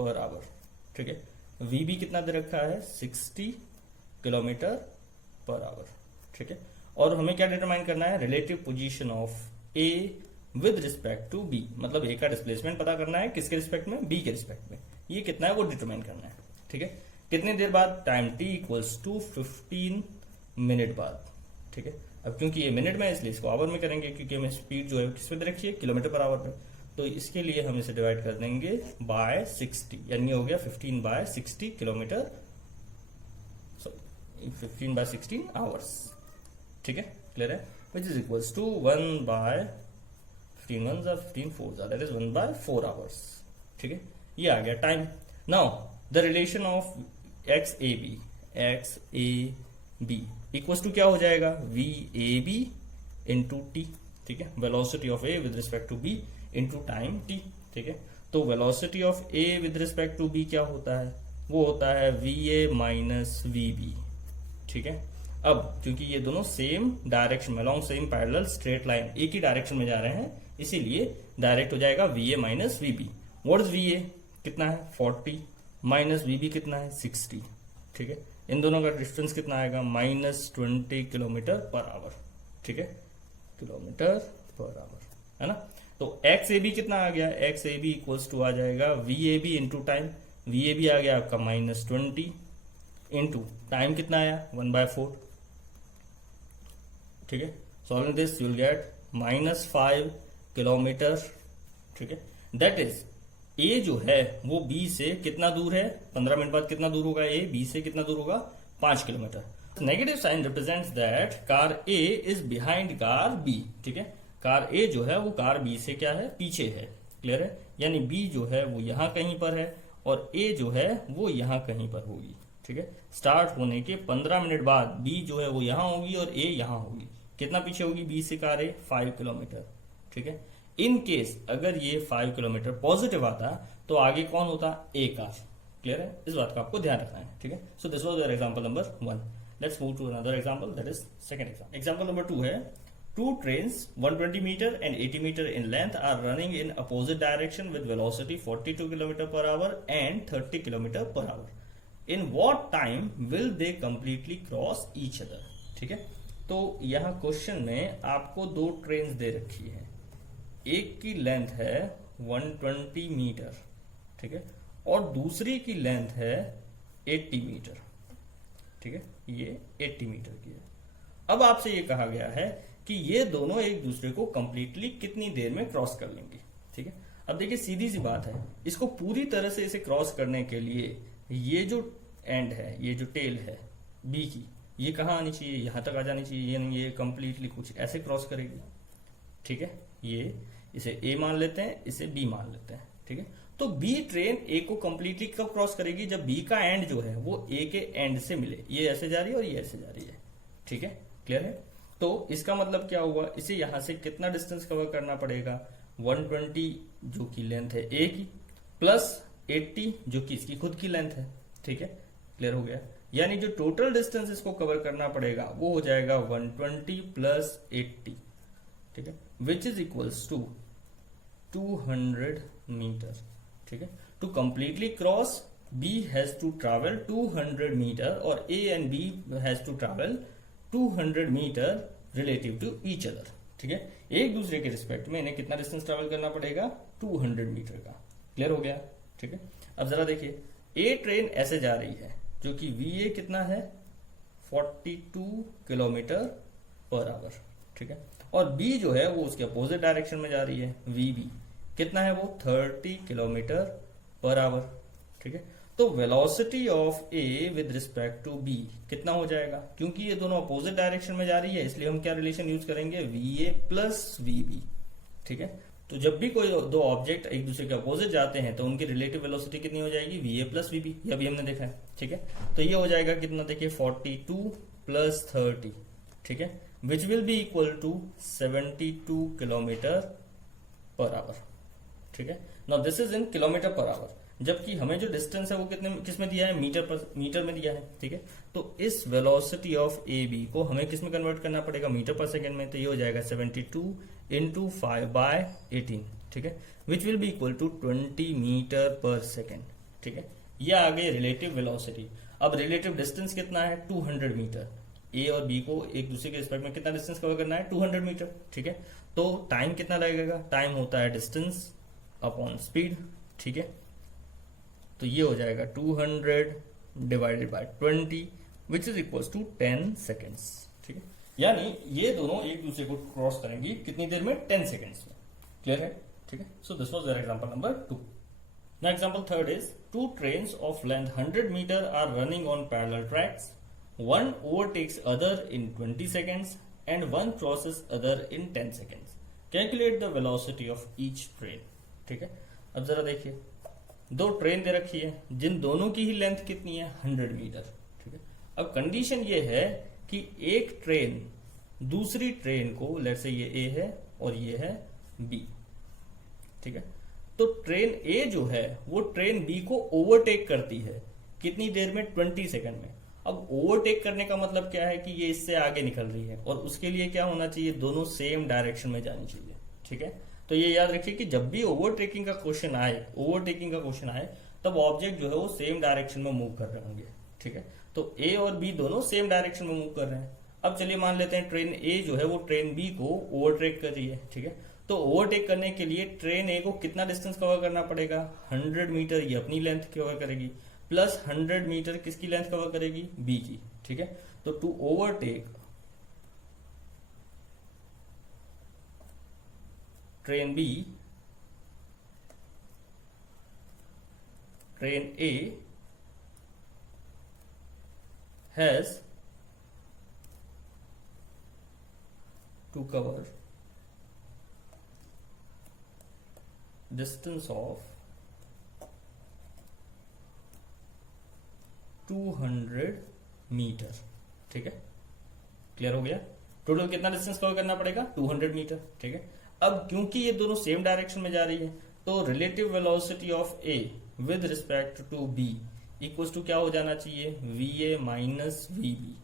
पर आवर, ठीक है। वीबी कितना दे रखा है 60 किलोमीटर पर आवर, ठीक है। और हमें क्या डिटरमाइन करना है, relative position of A with respect to B, मतलब ए का डिस्प्लेसमेंट पता करना है किसके रिस्पेक्ट में, बी के रिस्पेक्ट में, ये कितना है वो डिटरमाइन करना है, ठीक है। कितनी देर बाद, time t equals to 15 minute बाद, ठीक है। अब क्योंकि ये मिनट में है इसलिए इसको आवर में करेंगे, क्योंकि हमें स्पीड जो है किस पे दे रखी है, किलोमीटर पर आवर पे, तो इसके लिए हम इसे डिवाइड कर देंगे बाय 60, यानी हो गया 15/60 किलोमीटर, 15/16 आवर्स, ठीक है, क्लियर है, which is equals to 1/15 1s 15 4s, that is 1/4 hours, ठीक है। ये आ गया time. Now the relation of x A B equals to क्या हो जाएगा, V A B into T, ठीक है, velocity of A with respect to B into time T, ठीक है। तो velocity of A with respect to B क्या होता है, वो होता है we A minus we B, ठीक है। अब क्योंकि ये दोनों सेम डायरेक्शन में, along same parallel straight line एक ही डायरेक्शन में जा रहे हैं, इसीलिए डायरेक्ट हो जाएगा we A minus we B. What is we A कितना है 40 माइनस वी बी कितना है 60, ठीक है। इन दोनों का डिस्टेंस कितना आएगा -20 किलोमीटर पर आवर, ठीक है, किलोमीटर पर आवर, है ना। तो एक्स ए बी कितना आ गया, X A B equals to आ जाएगा V A B into time, V A B आ गया आपका -20 इंटू टाइम कितना आया 1/4, ठीक है। Solving this you will gate -5 kilometre, ठीक है। दैट इज ए जो है वो बी से कितना दूर है, 15 मिनट बाद कितना दूर होगा, ए बी से कितना दूर होगा 5 kilometre. Negative sign represents that car A is behind car B, ठीक है। कार ए जो है वो कार बी से क्या है, पीछे है, क्लियर है, यानी बी जो है वो यहां कहीं पर है और ए जो है वो यहां कहीं पर होगी, ठीक है। स्टार्ट होने के 15 मिनट बाद बी जो है वो यहां होगी और ए यहां होगी। कितना पीछे होगी बी से कार ए, 5 किलोमीटर, ठीक है। इन केस अगर ये 5 किलोमीटर पॉजिटिव आता तो आगे कौन होता, ए कार, क्लियर है, इस बात का आपको ध्यान रखना है, ठीक है। So this was your example number 1। Let's move to another example, that is second example. Example number 2 है, two trains 120 meter and 80 meter in length are running in opposite direction with velocity 42 km per hour and 30 km per hour. In what time will they completely cross each other? ठीक है, तो यहां question में आपको दो trains दे रखी है, एक की लेंथ है 120 मीटर, ठीक है, और दूसरी की लेंथ है 80 मीटर, ठीक है, ये 80 मीटर की है। अब आपसे ये कहा गया है कि ये दोनों एक दूसरे को कंप्लीटली कितनी देर में क्रॉस कर लेंगे, ठीक है। अब देखिए सीधी सी बात है, इसको पूरी तरह से इसे क्रॉस करने के लिए ये जो एंड है, ये जो टेल है बी की, ये कहाँ आनी चाहिए, यहां तक आ जानी चाहिए, ये नहीं, ये कंप्लीटली कुछ ऐसे क्रॉस करेगी, ठीक है। ये इसे ए मान लेते हैं, इसे बी मान लेते हैं, ठीक है। तो बी ट्रेन ए को कंप्लीटली कब क्रॉस करेगी, जब बी का एंड जो है वो ए के एंड से मिले, ये ऐसे जा रही है और ये ऐसे जा रही है, ठीक है, क्लियर है। तो इसका मतलब क्या हुआ, इसे यहां से कितना डिस्टेंस कवर करना पड़ेगा, 120 जो कि लेंथ है ए की प्लस 80 जो कि इसकी खुद की लेंथ है, ठीक है, क्लियर हो गया। यानी जो टोटल डिस्टेंस इसको कवर करना पड़ेगा वो हो जाएगा 120 प्लस 80, ठीक है, which is equals to 200 metre, ठीक है। To completely cross B has to travel 200 metre और A and B has to travel 200 metre relative to each other, ठीक है। एक दूसरे के रिस्पेक्ट में इन्हें कितना डिस्टेंस ट्रेवल करना पड़ेगा, 200 मीटर का, क्लियर हो गया, ठीक है। अब जरा देखिए, ए ट्रेन ऐसे जा रही है जो कि वी ए कितना है 42 किलोमीटर पर आवर, ठीक है, और बी जो है वो उसके अपोजिट डायरेक्शन में जा रही है, वी बी कितना है वो 30 किलोमीटर पर आवर, ठीक है। तो velocity of A with respect to B कितना हो जाएगा, क्योंकि ये दोनों अपोजिट डायरेक्शन में जा रही है इसलिए हम क्या रिलेशन यूज करेंगे, v A plus we B, ठीक है। तो जब भी कोई दो ऑब्जेक्ट एक दूसरे के अपोजिट जाते हैं तो उनकी रिलेटिव वेलोसिटी कितनी हो जाएगी, we A plus we B, ये अभी हमने देखा है, ठीक है। तो ये हो जाएगा कितना, देखिए 42 प्लस 30, ठीक है, which will be equal to 72 kilometre per hour, ठीक है। Now this is in kilometre per hour, जबकि हमें जो डिस्टेंस है वो कितने किस में दिया है, मीटर में दिया है, ठीक है। तो इस वेलोसिटी ऑफ ए बी को हमें किस में कन्वर्ट करना पड़ेगा, मीटर पर सेकेंड में, तो ये हो जाएगा 72 इंटू 5/18, ठीक है, which will be equal to 20 metre per second, ठीक है। ये आ गई रिलेटिव वेलोसिटी। अब रिलेटिव डिस्टेंस कितना है 200 मीटर। ए और बी को एक दूसरे के रिस्पेक्ट में कितना डिस्टेंस कवर करना है 200 मीटर, ठीक है। तो टाइम कितना लगेगा, टाइम होता है डिस्टेंस अपॉन स्पीड, ठीक है। तो ये हो जाएगा 200 divided by 20 which is equal to 10 seconds, ठीक है। यानी ये दोनों एक दूसरे को क्रॉस करेंगी कितनी देर में 10 सेकेंड्स में। क्लियर है, ठीक है। So this was their example number 2। Now example third is two trains of length 100 metre are running on parallel tracks, one overtakes other in 20 seconds and one crosses other in 10 seconds. Calculate the velocity of each train. ठीक है। अब जरा देखिए, दो train दे रखी है जिन दोनों की ही लेंथ कितनी है 100 मीटर, ठीक है। अब कंडीशन ये है कि एक ट्रेन दूसरी ट्रेन को, लेट्स से ये ए है और ये है बी, ठीक है। तो ट्रेन ए जो है वो ट्रेन बी को ओवरटेक करती है कितनी देर में 20 सेकंड में। अब ओवरटेक करने का मतलब क्या है कि ये इससे आगे निकल रही है और उसके लिए क्या होना चाहिए, दोनों सेम डायरेक्शन में जानी चाहिए, ठीक है। तो ये याद रखिए कि जब भी ओवरटेकिंग का क्वेश्चन आए तब ऑब्जेक्ट जो है वो सेम डायरेक्शन में मूव कर रहे होंगे, ठीक है। तो ए और बी दोनों सेम डायरेक्शन में मूव कर रहे हैं। अब चलिए मान लेते हैं ट्रेन ए जो है वो ट्रेन बी को ओवरटेक कर रही है, ठीक है। तो ओवरटेक करने के लिए ट्रेन ए को कितना डिस्टेंस कवर करना पड़ेगा 100 मीटर, ये अपनी लेंथ कवर करेगी, प्लस 100 मीटर किसकी लेंथ कवर करेगी बी की, ठीक है। तो to overtake train B, train A has to cover distance of 200 metre, ठीक है। क्लियर हो गया। टोटल कितना डिस्टेंस कवर करना पड़ेगा 200 मीटर, ठीक है। अब क्योंकि ये दोनों सेम डायरेक्शन में जा रही है तो relative velocity of A with respect to B equals to क्या हो जाना चाहिए वीए माइनस वीबी,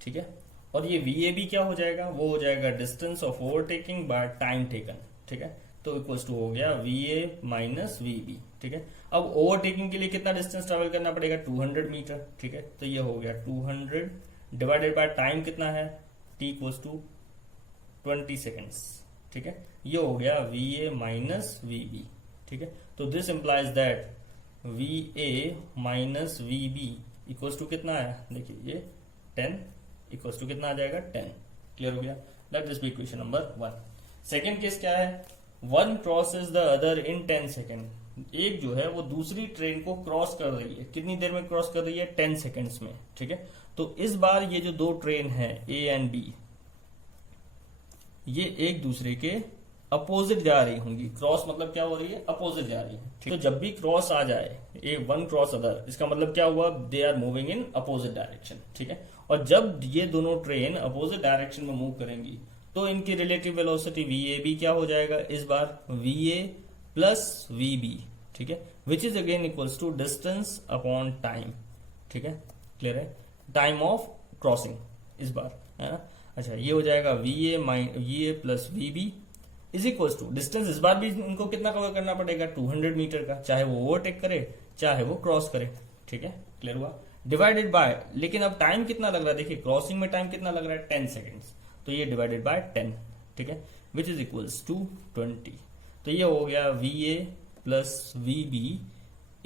ठीक है। और ये वीए भी क्या हो जाएगा, वो हो जाएगा distance of overtaking by time taken, ठीक है। तो इक्वल्स टू हो गया वीए माइनस वीबी, ठीक है। अब ओवरटेकिंग के लिए कितना डिस्टेंस ट्रेवल करना पड़ेगा 200 मीटर, ठीक है। तो ये हो गया 200 डिवाइडेड बाय टाइम कितना है टी इक्वल्स टू 20 सेकेंड्स, ठीक है। ये हो गया वीए माइनस वीबी, ठीक है। तो this implies that v A minus v B equals to कितना है, देखिए ये 10 इक्वल्स टू कितना आ जाएगा 10। क्लियर हो गया। Let this be equation number 1। Second case क्या है, one crosses the other in 10 second. एक जो है वो दूसरी ट्रेन को क्रॉस कर रही है, कितनी देर में क्रॉस कर रही है 10 सेकेंड्स में, ठीक है। तो इस बार ये जो दो ट्रेन है ए एंड बी, ये एक दूसरे के अपोजिट जा रही होंगी। क्रॉस मतलब क्या हो रही है, अपोजिट जा रही है, ठीक है। तो जब भी क्रॉस आ जाए ए वन क्रॉस अदर, इसका मतलब क्या हुआ, they are moving in opposite direction, ठीक है। और जब ये दोनों ट्रेन अपोजिट डायरेक्शन में मूव करेंगी तो इनकी रिलेटिव वेलोसिटी वीए भी क्या हो जाएगा इस बार वीए प्लस वीबी, ठीक है, which is again equals to distance upon time, ठीक है। क्लियर है, टाइम ऑफ क्रॉसिंग इस बार, है ना। अच्छा, ये हो जाएगा v A plus v B is equals to distance, इस बार भी इनको कितना कवर करना पड़ेगा 200 मीटर का, चाहे वो ओवरटेक करे चाहे वो क्रॉस करे, ठीक है। क्लियर हुआ। डिवाइडेड बाय, लेकिन अब टाइम कितना लग रहा है, देखिए क्रॉसिंग में टाइम कितना लग रहा है 10 सेकेंड्स, तो ये डिवाइडेड बाय 10, ठीक है, विच इज इक्वल्स टू 20। तो ये हो गया v A plus v B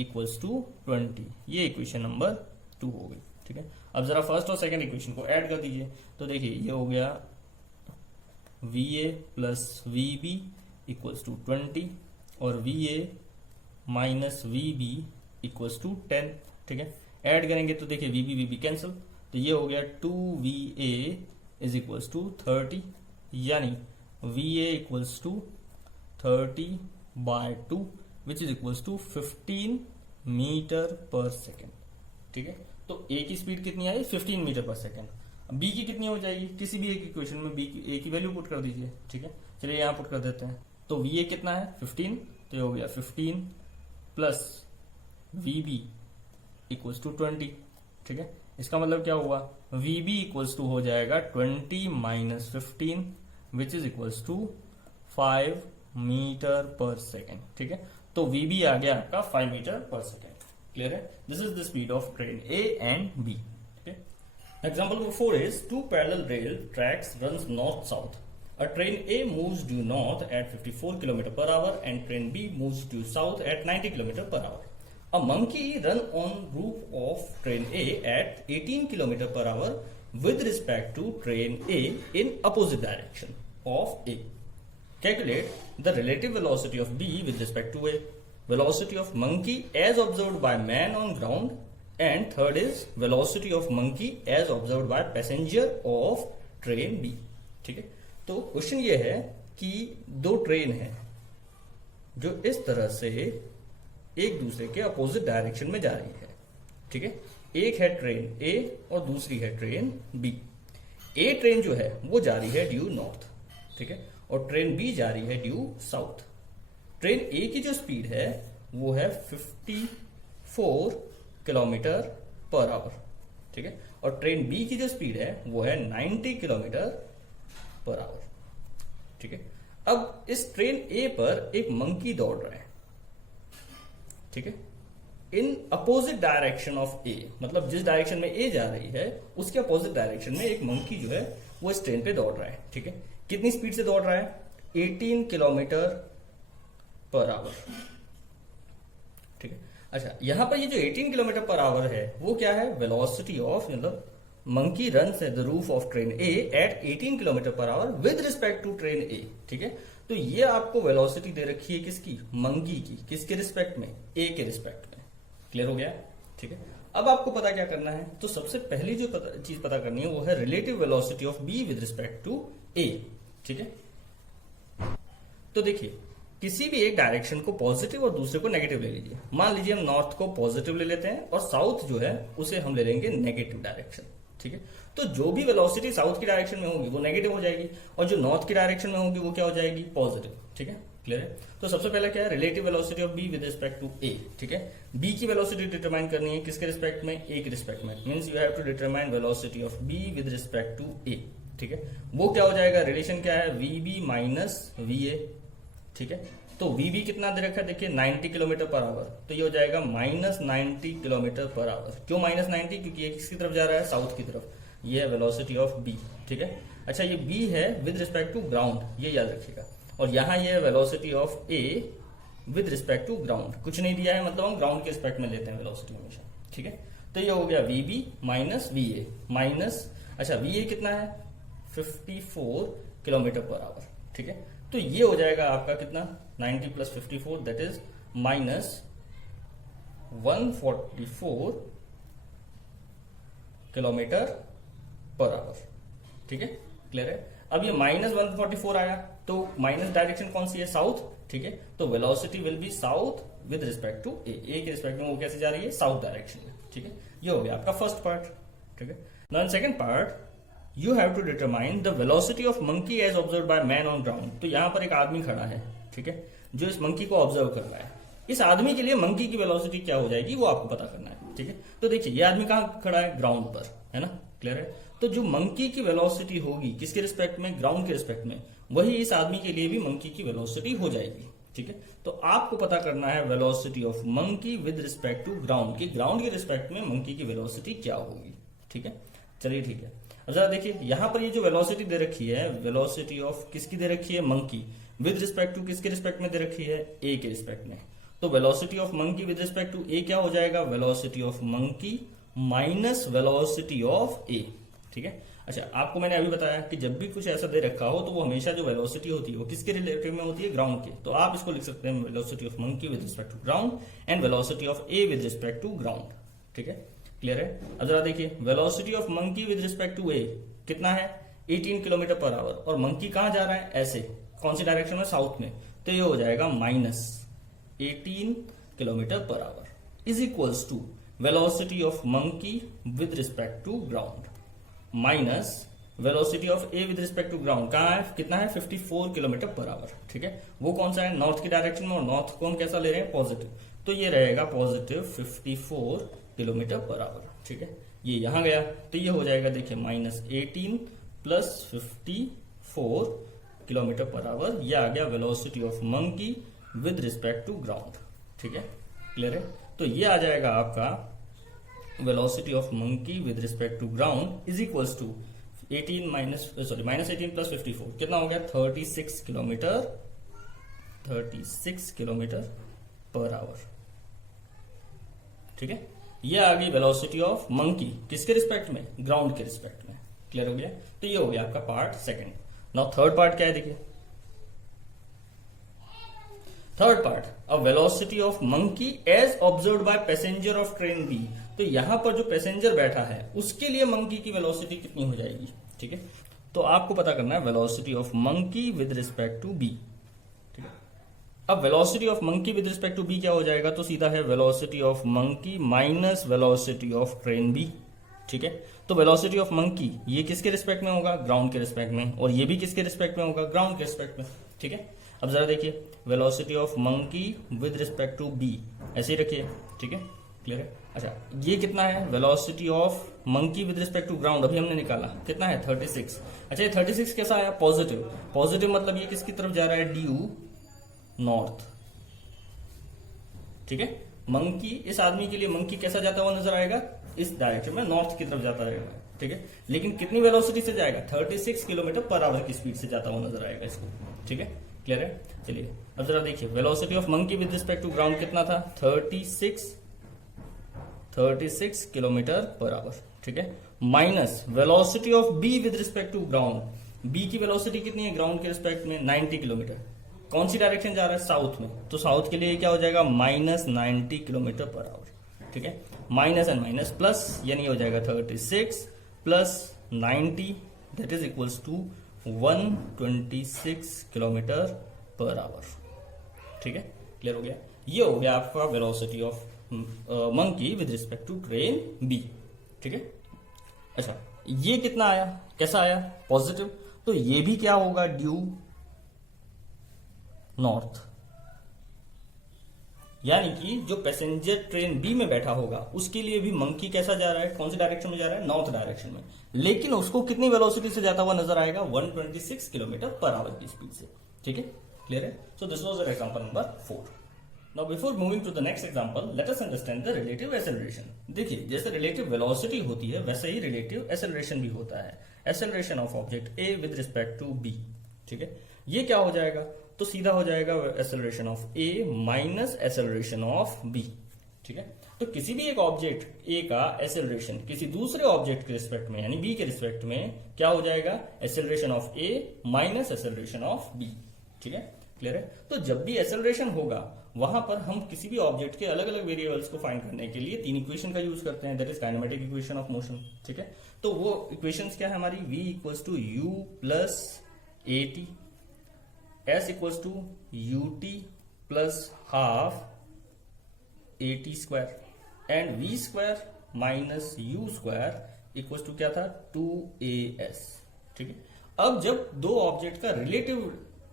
equals to 20। ये इक्वेशन नंबर 2 हो गई, ठीक है। अब जरा फर्स्ट और सेकंड इक्वेशन को ऐड कर दीजिए। तो देखिए ये हो गया v A plus v B equals to 20 और v A minus v B equals to 10, ठीक है। ऐड करेंगे तो देखिए वीबी वीबी कैंसिल, तो ये हो गया 2VA इज इक्वल्स टू 30, यानी VA equals to 30/2 which is equals to 15 metre per second, ठीक है। तो ए की स्पीड कितनी आई 15 मीटर पर सेकेंड। बी की कितनी हो जाएगी, किसी भी एक इक्वेशन में बी की ए की वैल्यू पुट कर दीजिए, ठीक है। चलिए यहां पुट कर देते हैं। तो VA कितना है 15, तो ये हो गया 15 प्लस VB इक्वल्स टू 20, ठीक है। इसका मतलब क्या हुआ, VB इक्वल्स टू हो जाएगा 20 minus 15 which is equals to 5 metre per second, ठीक है। तो VB आ गया आपका 5 मीटर पर सेकेंड। क्लियर है? This is the speed of train A and B. Example number 4 is two parallel rail tracks runs north-south. A train A moves due north at 54 km per hour and train B moves due south at 90 km per hour. A monkey run on roof of train A at 18 km per hour with respect to train A in opposite direction of A. Calculate the relative velocity of B with respect to A. Velocity of monkey as observed by man on ground. And third is velocity of monkey as observed by passenger of train B. ठीक है, तो question ये है कि दो train है जो इस तरह से एक दूसरे के अपोजिट डायरेक्शन में जा रही है. ठीक है, एक है ट्रेन ए और दूसरी है ट्रेन बी. ए ट्रेन जो है वो जा रही है ड्यू नॉर्थ. ठीक है, और ट्रेन बी जा रही है ड्यू साउथ. ट्रेन ए की जो स्पीड है वो है 54 किलोमीटर पर आवर. ठीक है, और ट्रेन बी की जो स्पीड है वो है 90 किलोमीटर पर आवर. ठीक है, अब इस ट्रेन ए पर एक मंकी दौड़ रहा है. ठीक है, इन अपोजिट डायरेक्शन ऑफ ए, मतलब जिस डायरेक्शन में ए जा रही है उसके अपोजिट डायरेक्शन में एक मंकी जो है वो इस ट्रेन पे दौड़ रहा है. ठीक है, कितनी स्पीड से दौड़ रहा है? 18 किलोमीटर पर आवर. ठीक है, अच्छा यहां पर ये जो 18 किलोमीटर पर आवर है वो क्या है? वेलोसिटी ऑफ, मतलब monkey runs at the roof of train A at 18 kilometre per hour with respect to train A. ठीक है, तो ये आपको वेलोसिटी दे रखी है किसकी? मंकी की. किसके रिस्पेक्ट में? ए के रिस्पेक्ट में. क्लियर हो गया? ठीक है, अब आपको पता क्या करना है? तो सबसे पहली जो चीज पता करनी है वो है relative velocity of B with respect to A. ठीक है, तो देखिए किसी भी एक डायरेक्शन को पॉजिटिव और दूसरे को नेगेटिव ले लीजिए. मान लीजिए हम नॉर्थ को पॉजिटिव ले लेते हैं और साउथ जो है उसे हम ले लेंगे नेगेटिव डायरेक्शन. ठीक है, तो जो भी वेलोसिटी साउथ की डायरेक्शन में होगी वो नेगेटिव हो जाएगी और जो नॉर्थ की डायरेक्शन में होगी वो क्या हो जाएगी? पॉजिटिव. ठीक है, क्लियर है? तो सबसे पहले क्या है? Relative velocity of B with respect to A. ठीक है, बी की वेलोसिटी डिटरमाइन करनी है किसके रिस्पेक्ट में? ए के रिस्पेक्ट में. Means you have to determine velocity of B with respect to A. ठीक है, वो क्या हो जाएगा? रिलेशन क्या है? V B minus V A. ठीक है, तो वीबी कितना दे रखा है? देखिए 90 किलोमीटर पर आवर, तो ये हो जाएगा माइनस 90 किलोमीटर पर आवर. क्यों माइनस 90? क्योंकि ये किसकी तरफ जा रहा है? साउथ की तरफ. ये है वेलोसिटी ऑफ बी. ठीक है, अच्छा ये बी है विद रिस्पेक्ट टू ग्राउंड, ये याद रखिएगा. और यहां ये है velocity of A with respect to ground. कुछ नहीं दिया है, मतलब हम ग्राउंड के रिस्पेक्ट में लेते हैं वेलोसिटी हमेशा. ठीक है, तो ये हो गया वीबी माइनस वीए माइनस, अच्छा वीए कितना है? 54 किलोमीटर पर आवर. ठीक है, तो ये हो जाएगा आपका कितना? 90 plus 54 that is minus 144 kilometre per hour. ठीक है, क्लियर है? अब ये माइनस 144 आया तो माइनस डायरेक्शन कौन सी है? साउथ. ठीक है, तो velocity will be south with respect to A. A के रिस्पेक्ट में वो कैसे जा रही है? साउथ डायरेक्शन में. ठीक है, ये हो गया आपका फर्स्ट पार्ट. ठीक है, now in second part you have to determine the velocity of monkey as observe by man on ground. तो यहां पर एक आदमी खड़ा है. ठीक है, जो इस मंकी को ऑब्जर्व कर रहा है. इस आदमी के लिए मंकी की वेलोसिटी क्या हो जाएगी वो आपको पता करना है. ठीक है, तो देखिए ये आदमी कहां खड़ा है? ग्राउंड पर, है ना? क्लियर है? तो जो मंकी की वेलोसिटी होगी किसके रिस्पेक्ट में? ग्राउंड के रिस्पेक्ट में, वही इस आदमी के लिए भी मंकी की वेलोसिटी हो जाएगी. ठीक है, तो आपको पता करना है velocity of monkey with respect to ground, की ग्राउंड के रिस्पेक्ट में मंकी की वेलोसिटी क्या होगी. ठीक है, चलिए ठीक है. अब जरा देखिए यहां पर ये जो वेलोसिटी दे रखी है, वेलोसिटी ऑफ किसकी दे रखी है? मंकी. विद रिस्पेक्ट टू किसके रिस्पेक्ट में दे रखी है? ए के रिस्पेक्ट में. तो velocity of monkey with respect to A क्या हो जाएगा? Velocity of monkey minus velocity of A. ठीक है, अच्छा आपको मैंने अभी बताया कि जब भी कुछ ऐसा दे रखा हो तो वो हमेशा जो वेलोसिटी होती है वो किसके रिलेटिव में होती है? ग्राउंड के. तो आप इसको लिख सकते हैं velocity of monkey with respect to ground and velocity of A with respect to ground. ठीक है, क्लियर है? अब जरा देखिए velocity of monkey with respect to A कितना है? 18 किलोमीटर पर आवर. और मंकी कहां जा रहा है? ऐसे. कौन सी डायरेक्शन में? साउथ में. तो ये हो जाएगा minus 18 kilometre per hour is equals to velocity of monkey with respect to ground minus velocity of A with respect to ground. कहां है? कितना है? 54 किलोमीटर पर आवर. ठीक है, वो कौन सा है? नॉर्थ की डायरेक्शन में, और नॉर्थ को हम कैसा ले रहे हैं? पॉजिटिव. तो ये रहेगा पॉजिटिव 54 किलोमीटर पर आवर. ठीक है, ये यहां गया तो ये हो जाएगा देखिए minus 18 plus 54 kilometre per hour. ये आ गया velocity of monkey with respect to ground. ठीक है, क्लियर है? तो ये आ जाएगा आपका velocity of monkey with respect to ground is equals to minus 18 plus 54 कितना हो गया 36 किलोमीटर पर आवर। ठीक है, ये आ गई वेलोसिटी ऑफ मंकी किसके रिस्पेक्ट में, ग्राउंड के रिस्पेक्ट में। क्लियर हो गया। तो ये हो गया आपका part second. Now third part क्या है देखिए, third part a velocity of monkey as observed by passenger of train B. तो यहां पर जो पैसेंजर बैठा है उसके लिए मंकी की वेलोसिटी कितनी हो जाएगी। ठीक है, तो आपको पता करना है velocity of monkey with respect to B. ठीक है, अब velocity of monkey with respect to B क्या हो जाएगा, तो सीधा है velocity of monkey minus velocity of train B. ठीक है, तो वेलोसिटी ऑफ मंकी ये किसके रिस्पेक्ट में होगा, ग्राउंड के रिस्पेक्ट में, और ये भी किसके रिस्पेक्ट में होगा, ग्राउंड के रिस्पेक्ट में। ठीक है, अब जरा देखिए velocity of monkey with respect to B ऐसे ही रखिए। ठीक है, क्लियर है। अच्छा, ये कितना है, velocity of monkey with respect to ground अभी हमने निकाला, कितना है 36। अच्छा, ये 36 कैसा आया, पॉजिटिव। पॉजिटिव मतलब ये किसकी तरफ जा रहा है, ड्यू नॉर्थ। ठीक है, मंकी इस आदमी के लिए मंकी कैसा जाता हुआ नजर आएगा, इस डायरेक्शन में नॉर्थ की तरफ जाता रहेगा। ठीक है, लेकिन कितनी वेलोसिटी से जाएगा, 36 किलोमीटर पर आवर की स्पीड से जाता हुआ नजर आएगा इसको। ठीक है, क्लियर है। चलिए अब जरा देखिए velocity of monkey with respect to ground कितना था, 36 किलोमीटर पर आवर। ठीक है, minus velocity of B with respect to ground. B की वेलोसिटी कितनी है ग्राउंड के रिस्पेक्ट में, 90 किलोमीटर। कौन सी डायरेक्शन जा रहा है, साउथ में, तो साउथ के लिए क्या हो जाएगा, माइनस 90 किलोमीटर पर आवर। ठीक है, माइनस एंड माइनस प्लस, यानी हो जाएगा 36 plus 90 that is equals to 126 kilometre per hour. ठीक है, क्लियर हो गया। ये हो गया आपका velocity of monkey with respect to train B. ठीक है, अच्छा ये कितना आया, कैसा आया, पॉजिटिव। तो ये भी क्या होगा, ड्यू नॉर्थ, यानी कि जो पैसेंजर ट्रेन बी में बैठा होगा उसके लिए भी मंकी कैसा जा रहा है, कौन सी डायरेक्शन में जा रहा है, नॉर्थ डायरेक्शन में, लेकिन उसको कितनी वेलोसिटी से जाता हुआ नजर आएगा, 126 किलोमीटर पर आवर की स्पीड से। ठीक है, क्लियर है। So this was example number 4। Now before moving to the next example let us understand the relative acceleration. देखिए जैसे रिलेटिव वेलोसिटी होती है वैसे ही रिलेटिव एक्सेलरेशन भी होता है, acceleration of object A with respect to B. ठीक है, ये क्या हो जाएगा, तो सीधा हो जाएगा acceleration of A minus acceleration of B. ठीक है, तो किसी भी एक ऑब्जेक्ट ए का एक्सेलरेशन किसी दूसरे ऑब्जेक्ट के रिस्पेक्ट में यानी बी के रिस्पेक्ट में क्या हो जाएगा, acceleration of A minus acceleration of B. ठीक है, क्लियर है। तो जब भी एक्सेलरेशन होगा वहां पर हम किसी भी ऑब्जेक्ट के अलग अलग वेरिएबल्स को फाइंड करने के लिए तीन इक्वेशन का यूज करते हैं, that is kinematic equation of motion. ठीक है, तो वो इक्वेशंस क्या है हमारी, v equals to u plus a t, s equals to u t plus half a t square and v square minus u square equals to क्या था, 2as। ठीक है, अब जब दो ऑब्जेक्ट का रिलेटिव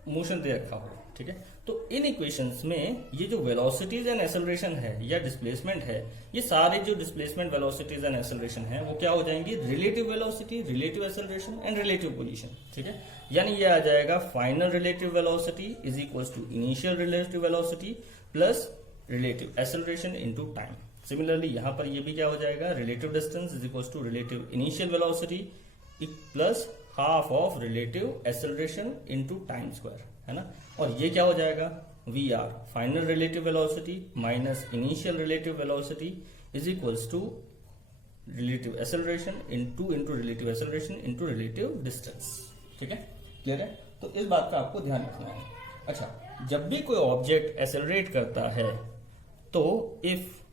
मोशन दे रखा हो, ठीक है, तो इन इक्वेशंस में ये जो वेलोसिटीज एंड एक्सेलरेशन है या डिस्प्लेसमेंट है, ये सारे जो डिस्प्लेसमेंट वेलोसिटीज एंड एक्सेलरेशन है वो क्या हो जाएंगे, relative velocity, relative acceleration and relative position. ठीक है, यानी ये आ जाएगा final relative velocity is equals to initial relative velocity plus relative acceleration into time. Similarly यहां पर ये भी क्या हो जाएगा, relative distance is equals to relative initial velocity plus half of relative acceleration into time square, है ना। और ये क्या हो जाएगा, v R final relative velocity minus initial relative velocity is equals to relative acceleration into relative acceleration into relative distance. ठीक है, clear है। तो इस बात का आपको ध्यान रखना है। अच्छा, जब भी कोई ऑब्जेक्ट एक्सेलरेट करता है तो इफ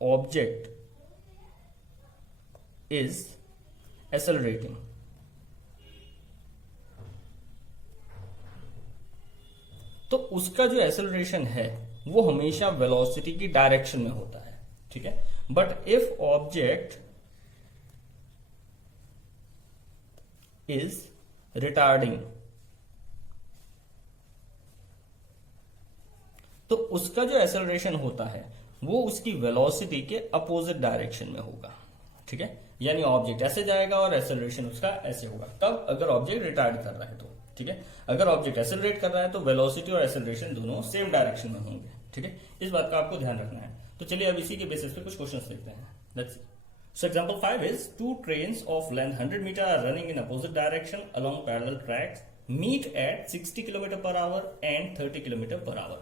ऑब्जेक्ट इज एक्सेलरेटिंग तो उसका जो एक्सेलरेशन है वो हमेशा वेलोसिटी की डायरेक्शन में होता है। ठीक है, but if object is retarding तो उसका जो एक्सेलरेशन होता है वो उसकी वेलोसिटी के अपोजिट डायरेक्शन में होगा। ठीक है, यानी ऑब्जेक्ट ऐसे जाएगा और एक्सेलरेशन उसका ऐसे होगा, तब अगर ऑब्जेक्ट रिटार्ड कर रहा है तो। ठीक है, अगर ऑब्जेक्ट एक्सेलरेट कर रहा है तो वेलोसिटी और एक्सेलरेशन दोनों सेम डायरेक्शन में होंगे। ठीक है, इस बात का आपको ध्यान रखना है। तो चलिए अब इसी के बेसिस पे कुछ क्वेश्चंस देखते हैं। Let's see. So example 5 is two trains of length 100 meter are running in opposite direction along parallel tracks, meet at 60 km per hour and 30 km per hour.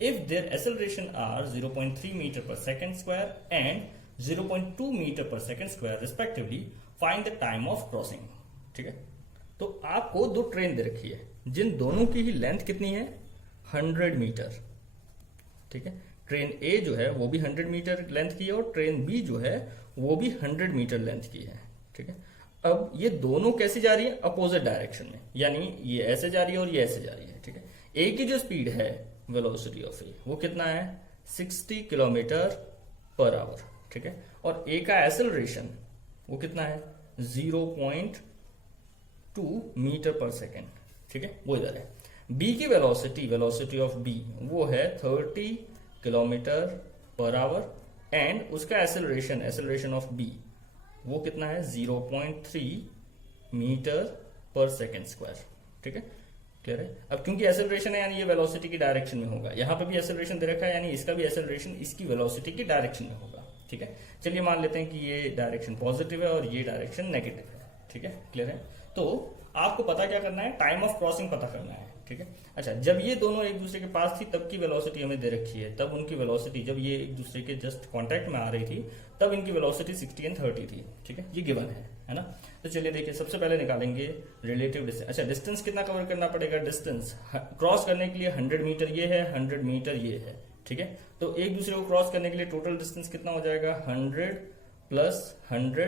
If their acceleration are 0.3 meter per second square and 0.2 meter per second square respectively, find the time of crossing. ठीक है, तो आपको दो train दे रखी है जिन दोनों की ही length कितनी है 100 मीटर। ठीक है, ट्रेन ए जो है वो भी 100 मीटर लेंथ की है और ट्रेन बी जो है वो भी 100 मीटर लेंथ की है। ठीक है, अब ये दोनों कैसे जा रही है अपोजिट डायरेक्शन में, यानी ये ऐसे जा रही है और ये ऐसे जा रही है। ठीक है, ए की जो स्पीड है वेलोसिटी ऑफ ए वो कितना है 60 किलोमीटर पर आवर। ठीक है, और ए का एक्सेलरेशन वो कितना है 0.2 मीटर पर सेकेंड। ठीक है, वो इधर है। बी की वेलोसिटी ऑफ बी वो है 30 किलोमीटर पर आवर एंड उसका एक्सेलरेशन ऑफ बी वो कितना है 0.3 मीटर पर सेकेंड स्क्वायर। ठीक है, क्लियर है। अब क्योंकि एक्सेलरेशन है यानी ये वेलोसिटी की डायरेक्शन में होगा, यहां पे भी एक्सेलरेशन दे रखा है यानी इसका भी एक्सेलरेशन इसकी वेलोसिटी की डायरेक्शन में होगा। ठीक है, चलिए मान लेते हैं कि ये डायरेक्शन पॉजिटिव है और ये डायरेक्शन नेगेटिव है। ठीक है, क्लियर है। तो आपको पता क्या करना है, टाइम ऑफ क्रॉसिंग पता करना है। ठीक है, अच्छा जब ये दोनों एक दूसरे के पास थी तब की वेलोसिटी हमें दे रखी है, तब उनकी वेलोसिटी जब ये एक दूसरे के जस्ट कांटेक्ट में आ रही थी तब इनकी वेलोसिटी 60 एंड 30 थी। ठीक है, ये गिवन है ना। तो चलिए देखिए, सबसे पहले निकालेंगे रिलेटिव डिस्टेंस। अच्छा डिस्टेंस कितना कवर करना पड़ेगा, डिस्टेंस क्रॉस करने के लिए 100 मीटर ये है, 100 मीटर ये है। ठीक है, तो एक दूसरे को क्रॉस करने के लिए टोटल डिस्टेंस कितना हो जाएगा 100 प्लस 100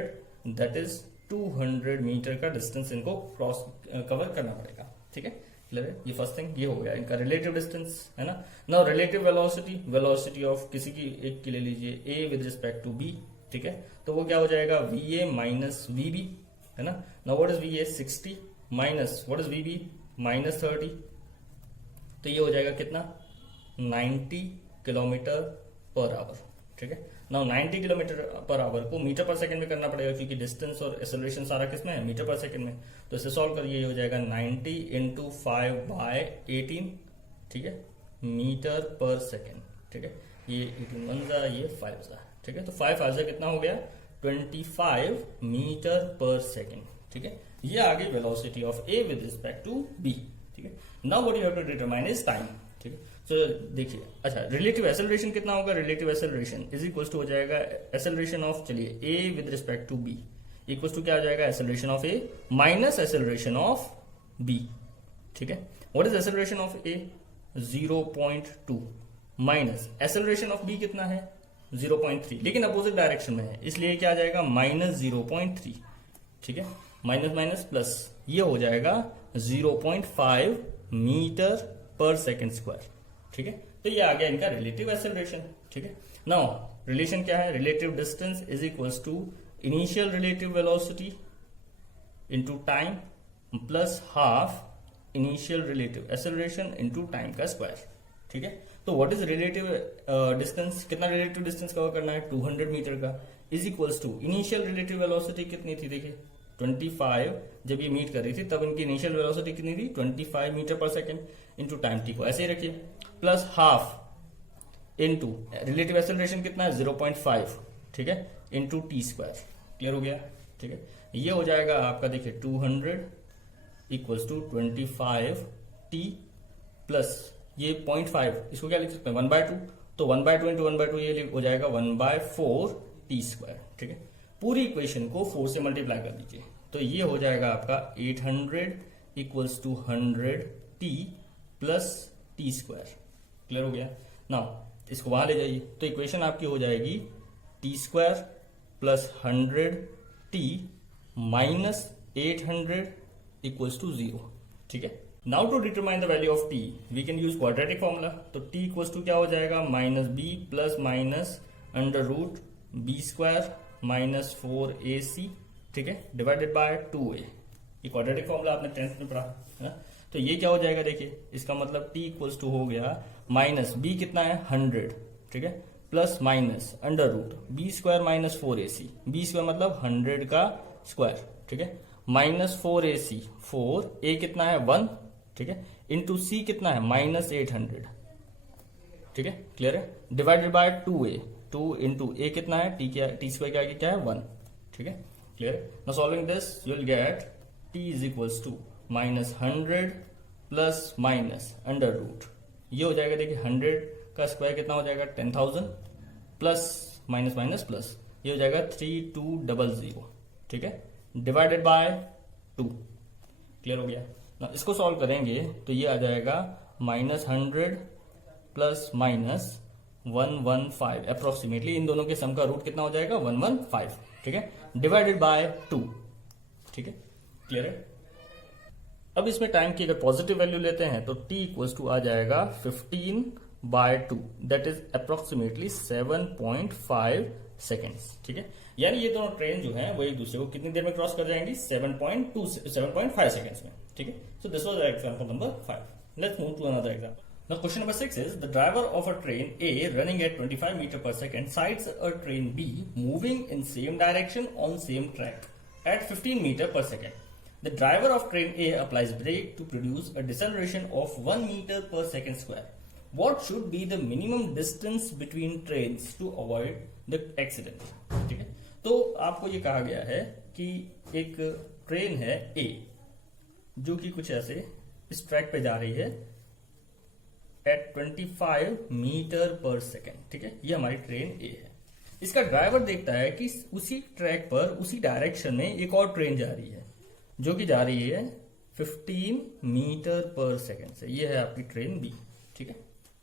दैट इज 200 मीटर का डिस्टेंस इनको क्रॉस कवर करना पड़ेगा। ठीक है, क्लियर है। ये फर्स्ट थिंग ये हो गया इनका रिलेटिव डिस्टेंस, है ना। नाउ रिलेटिव वेलोसिटी ऑफ किसी की एक की ले लीजिए A with respect to B. ठीक है, तो वो क्या हो जाएगा VA माइनस VB, है ना। Now what is VA 60 minus what is VB minus 30, तो ये हो जाएगा कितना 90 किलोमीटर पर आवर। ठीक है, नाउ 90 किलोमीटर पर आवर को मीटर पर सेकंड में करना पड़ेगा क्योंकि डिस्टेंस और एक्सेलरेशन सारा किसमें है मीटर पर सेकंड में। तो इसे सॉल्व करिए, ये हो जाएगा 90 इंटू 5/18। ठीक है, मीटर पर सेकंड। ठीक है, ये 18 1 जा ये 5 जा। ठीक है, तो 5 5 जा कितना हो गया 25 मीटर पर सेकंड। ठीक है, ये आ गई velocity of A with respect to B. ठीक है, now what you have to determine is time. ठीक है, तो देखिए अच्छा रिलेटिव एक्सेलरेशन कितना होगा, relative acceleration is equal to हो जाएगा एक्सेलरेशन ऑफ चलिए A with respect to B equal to क्या हो जाएगा acceleration of A minus acceleration of B. ठीक है, what is acceleration of A 0.2 minus acceleration of B कितना है 0.3, लेकिन अपोजिट डायरेक्शन में है इसलिए क्या आ जाएगा माइनस 0.3। ठीक है, माइनस माइनस प्लस ये हो जाएगा 0.5 मीटर पर सेकेंड स्क्वायर। ठीक है, तो ये आ गया इनका रिलेटिव एक्सेलरेशन। ठीक है, नाउ रिलेशन क्या है, relative distance is equals to initial relative velocity into time plus half initial relative acceleration into time का स्क्वायर। ठीक है, तो व्हाट इज रिलेटिव डिस्टेंस, कितना रिलेटिव डिस्टेंस कवर करना है 200 मीटर का is equals to initial relative velocity कितनी थी देखिए 25, जब ये मीट कर रही थी तब इनकी इनिशियल वेलोसिटी कितनी थी 25 metre per second into time T को ऐसे ही रखिए plus half into relative acceleration कितना है 0.5। ठीक है, इंटू टी स्क्वायर। क्लियर हो गया। ठीक है, ये हो जाएगा आपका देखिए 200 इक्वल्स टू 25 टी प्लस ये 0.5 इसको क्या लिख सकते हैं 1/2, तो 1/2 इंटू 1/2 ये हो जाएगा 1/4 टी स्क्वायर। ठीक है, पूरी इक्वेशन को 4 से मल्टीप्लाई कर दीजिए तो ये हो जाएगा आपका 800 equals to 100 t plus t square. Clear हो गया। नाउ इसको वहां ले जाइए तो इक्वेशन आपकी हो जाएगी t square plus 100 t minus 800 equals to 0। ठीक है, now to determine the value of t we can use quadratic formula. तो टी इक्वल्स टू क्या हो जाएगा minus B plus minus under root B square minus 4ac। ठीक है, divided by 2a। ये quadratic formula आपने 10th में पढ़ा है ना। तो ये क्या हो जाएगा देखिए इसका मतलब t इक्वल्स टू हो गया माइनस b कितना है 100। ठीक है, plus minus under root B square minus 4ac, b square मतलब 100 का स्क्वायर। ठीक है, माइनस 4ac 4 a कितना है 1। ठीक है, इंटू c कितना है माइनस 800। ठीक है, क्लियर है, डिवाइडेड बाय 2a, 2 इंटू ए कितना है, टी स्क्वायर क्या है 1, ठीक है, क्लियर है। Now solving this you will get t is equals to -100 plus minus under root, ये हो जाएगा, देखिए 100 का स्क्वायर कितना हो जाएगा 10,000 प्लस माइनस माइनस प्लस, ये हो जाएगा 3200, ठीक है, डिवाइडेड बाय 2, क्लियर हो गया ना। इसको सॉल्व करेंगे तो ये आ जाएगा -100 प्लस माइनस 115 अप्रोक्सीमेटली, इन दोनों के सम का रूट कितना हो जाएगा 115, ठीक है, डिवाइडेड बाय 2, ठीक है, क्लियर है। अब इसमें टाइम की अगर पॉजिटिव वैल्यू लेते हैं तो t इक्वल्स टू आ जाएगा 15/2, दैट इज अप्रोक्सीमेटली 7.5 सेकेंड्स, ठीक है, यानी ये दोनों ट्रेन जो है वो एक दूसरे को कितनी देर में क्रॉस कर जाएंगी 7.5 सेकेंड्स में, ठीक है। So this was example number 5। Let's move to another example. Now question number 6 is the driver of a train A running at 25 meter per second sides a train B moving in same direction on same track at 15 meter per second. The driver of train A applies brake to produce a deceleration of 1 meter per second square. What should be the minimum distance between trains to avoid the accident? ठीक है, तो आपको ये कहा गया है कि एक ट्रेन है A जो कि कुछ ऐसे इस ट्रैक पे जा रही है एट 25 मीटर पर सेकेंड, ठीक है, ये हमारी ट्रेन ए है। इसका ड्राइवर देखता है कि उसी ट्रैक पर उसी डायरेक्शन में एक और ट्रेन जा रही है जो कि जा रही है 15 मीटर पर सेकेंड से, ये है आपकी ट्रेन बी, ठीक है,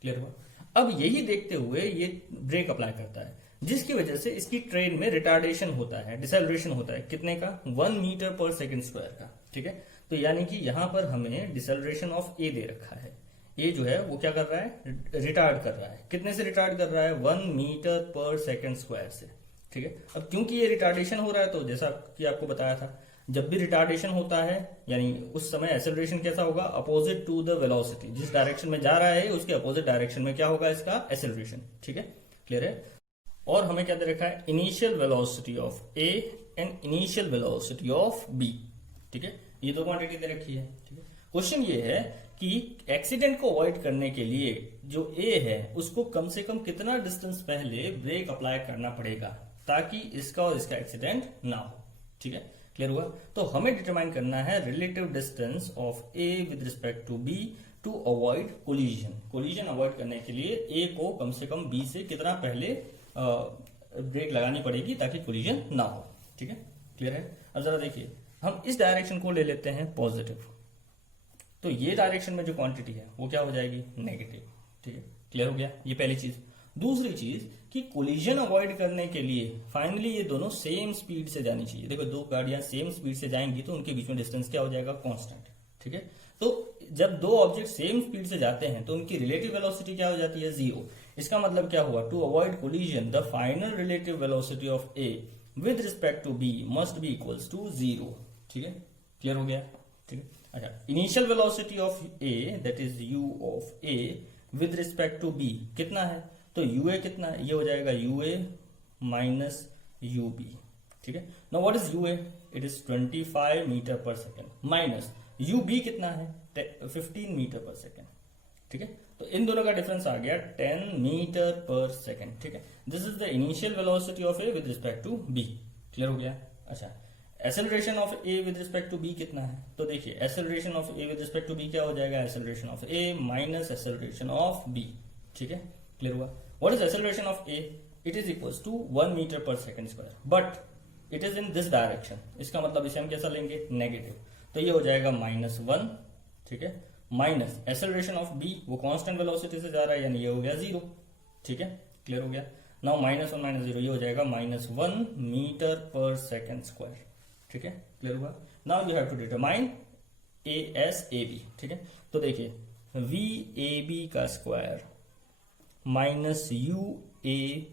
क्लियर हुआ। अब यही देखते हुए ये ब्रेक अप्लाई करता है जिसकी वजह से इसकी ट्रेन में रिटार्डेशन होता है, डिसेलरेशन होता है, कितने का 1 मीटर पर सेकेंड स्क्वायर का, ठीक है। तो यानी कि यहां पर हमें डिसेलरेशन ऑफ ए दे रखा है, ये जो है वो क्या कर रहा है, रिटार्ड कर रहा है, कितने से रिटार्ड कर रहा है 1 मीटर पर सेकेंड स्क्वायर से, ठीक है। अब क्योंकि ये रिटार्डेशन हो रहा है तो जैसा कि आपको बताया था जब भी रिटार्डेशन होता है यानी उस समय एक्सेलरेशन कैसा होगा, अपोजिट टू द वेलोसिटी, जिस डायरेक्शन में जा रहा है उसके अपोजिट डायरेक्शन में क्या होगा इसका एक्सेलरेशन, ठीक है, क्लियर है। और हमें क्या दे रखा है, initial velocity of A and initial velocity of B, ठीक है, ये दो क्वांटिटी दे रखी है, ठीक है। क्वेश्चन ये है कि एक्सीडेंट को अवॉइड करने के लिए जो ए है उसको कम से कम कितना डिस्टेंस पहले ब्रेक अप्लाई करना पड़ेगा ताकि इसका और इसका एक्सीडेंट ना हो, ठीक है, क्लियर हुआ। तो हमें डिटरमाइन करना है relative distance of A with respect to B to avoid collision. Collision avoid करने के लिए ए को कम से कम बी से कितना पहले ब्रेक लगानी पड़ेगी ताकि कोलिजन ना हो, ठीक है, क्लियर है। अब जरा देखिए हम इस डायरेक्शन को ले लेते हैं पॉजिटिव, तो ये डायरेक्शन में जो क्वांटिटी है वो क्या हो जाएगी नेगेटिव, ठीक है, क्लियर हो गया, ये पहली चीज। दूसरी चीज कि कोलिजन अवॉइड करने के लिए फाइनली ये दोनों सेम स्पीड से जानी चाहिए। देखो दो गाड़ियां सेम स्पीड से जाएंगी तो उनके बीच में डिस्टेंस क्या हो जाएगा कांस्टेंट, ठीक है। तो जब दो ऑब्जेक्ट सेम स्पीड से जाते हैं तो उनकी रिलेटिव वेलोसिटी क्या हो जाती है 0। इसका मतलब क्या हुआ, to avoid collision the final relative velocity of A with respect to B must be equals to 0, ठीक है, क्लियर हो गया, ठीक है। अच्छा, initial velocity of A that is u of A with respect to B कितना है, तो यूए कितना है, ये हो जाएगा यूए माइनस यूबी, ठीक है। Now what is u a, it is 25 metre per second minus u b कितना है 15 मीटर पर सेकेंड, ठीक है। तो इन दोनों का डिफरेंस आ गया 10 मीटर पर सेकेंड, ठीक है। This is the initial velocity of A with respect to B, clear हो गया। अच्छा, acceleration of A with respect to B कितना है, तो देखिए acceleration of A with respect to B क्या हो जाएगा, acceleration of A minus acceleration of B, ठीक है, क्लियर हुआ। What is acceleration of A, it is equals to 1 metre per second square, but it is in this direction, इसका मतलब इसे हम कैसा लेंगे नेगेटिव, तो ये हो जाएगा -1, ठीक है, माइनस एक्सेलरेशन ऑफ बी वो कांस्टेंट वेलोसिटी से जा रहा है यानी ये हो गया 0, ठीक है, क्लियर हो गया। नाउ -1 - 0 ये हो जाएगा -1 मीटर पर सेकेंड स्क्वायर, ठीक है, क्लियर हुआ। Now you have to determine a s A B, ठीक है। तो देखिए वी ए बी का square minus u a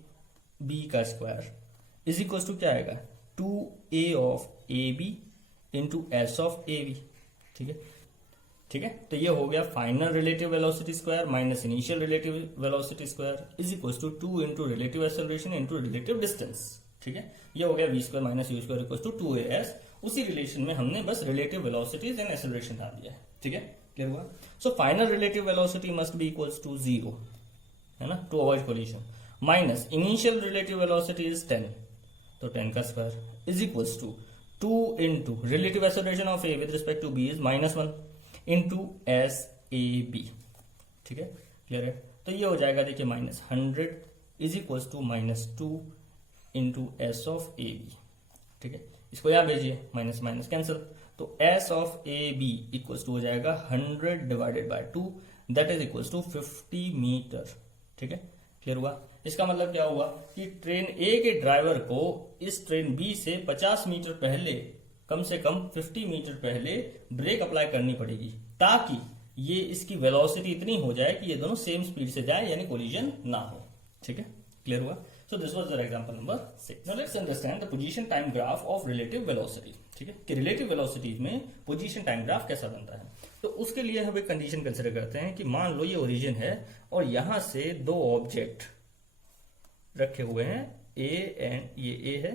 b का स्क्वायर इज इक्वल टू क्या आएगा 2a of A B into s of A B, ठीक है, ठीक है। तो ये हो गया final relative velocity square minus initial relative velocity square is equal to 2 into relative acceleration into relative distance, ठीक है। ये हो गया v square minus u square equal to 2as। उसी रिलेशन में हमने बस रिलेटिव वेलोसिटीज एंड एक्सेलरेशन डाल दिया है, ठीक है, क्लियर हुआ। So final relative velocity must be equals to 0, है ना, to avoid collision, minus initial relative velocity is 10, तो 10 का square is equals to 2 into relative acceleration of A with respect to B is -1 into s A B. ठीक है, clear है। तो ये हो जाएगा देखिए -100 is equals to -2 into s of A B. ठीक है, इसको यहां भेजिए, माइनस माइनस कैंसिल, तो s of A B equals to हो जाएगा 100 divided by 2 that is equals to 50 metre. ठीक है, क्लियर हुआ। इसका मतलब क्या हुआ कि ट्रेन ए के ड्राइवर को इस ट्रेन बी से 50 मीटर पहले, कम से कम 50 मीटर पहले ब्रेक अप्लाई करनी पड़ेगी, ताकि ये इसकी वेलोसिटी इतनी हो जाए कि ये दोनों सेम स्पीड से जाए, यानी कोलिजन ना हो। ठीक है, क्लियर हुआ। So this was the example number 6. Now let's understand the position time graph of relative velocity. ठीक है, कि relative velocity में position time graph कैसा बनता है। तो उसके लिए हम एक कंडीशन कंसिडर करते हैं कि मान लो ये ओरिजिन है और यहां से दो ऑब्जेक्ट रखे हुए हैं, A एंड ये A है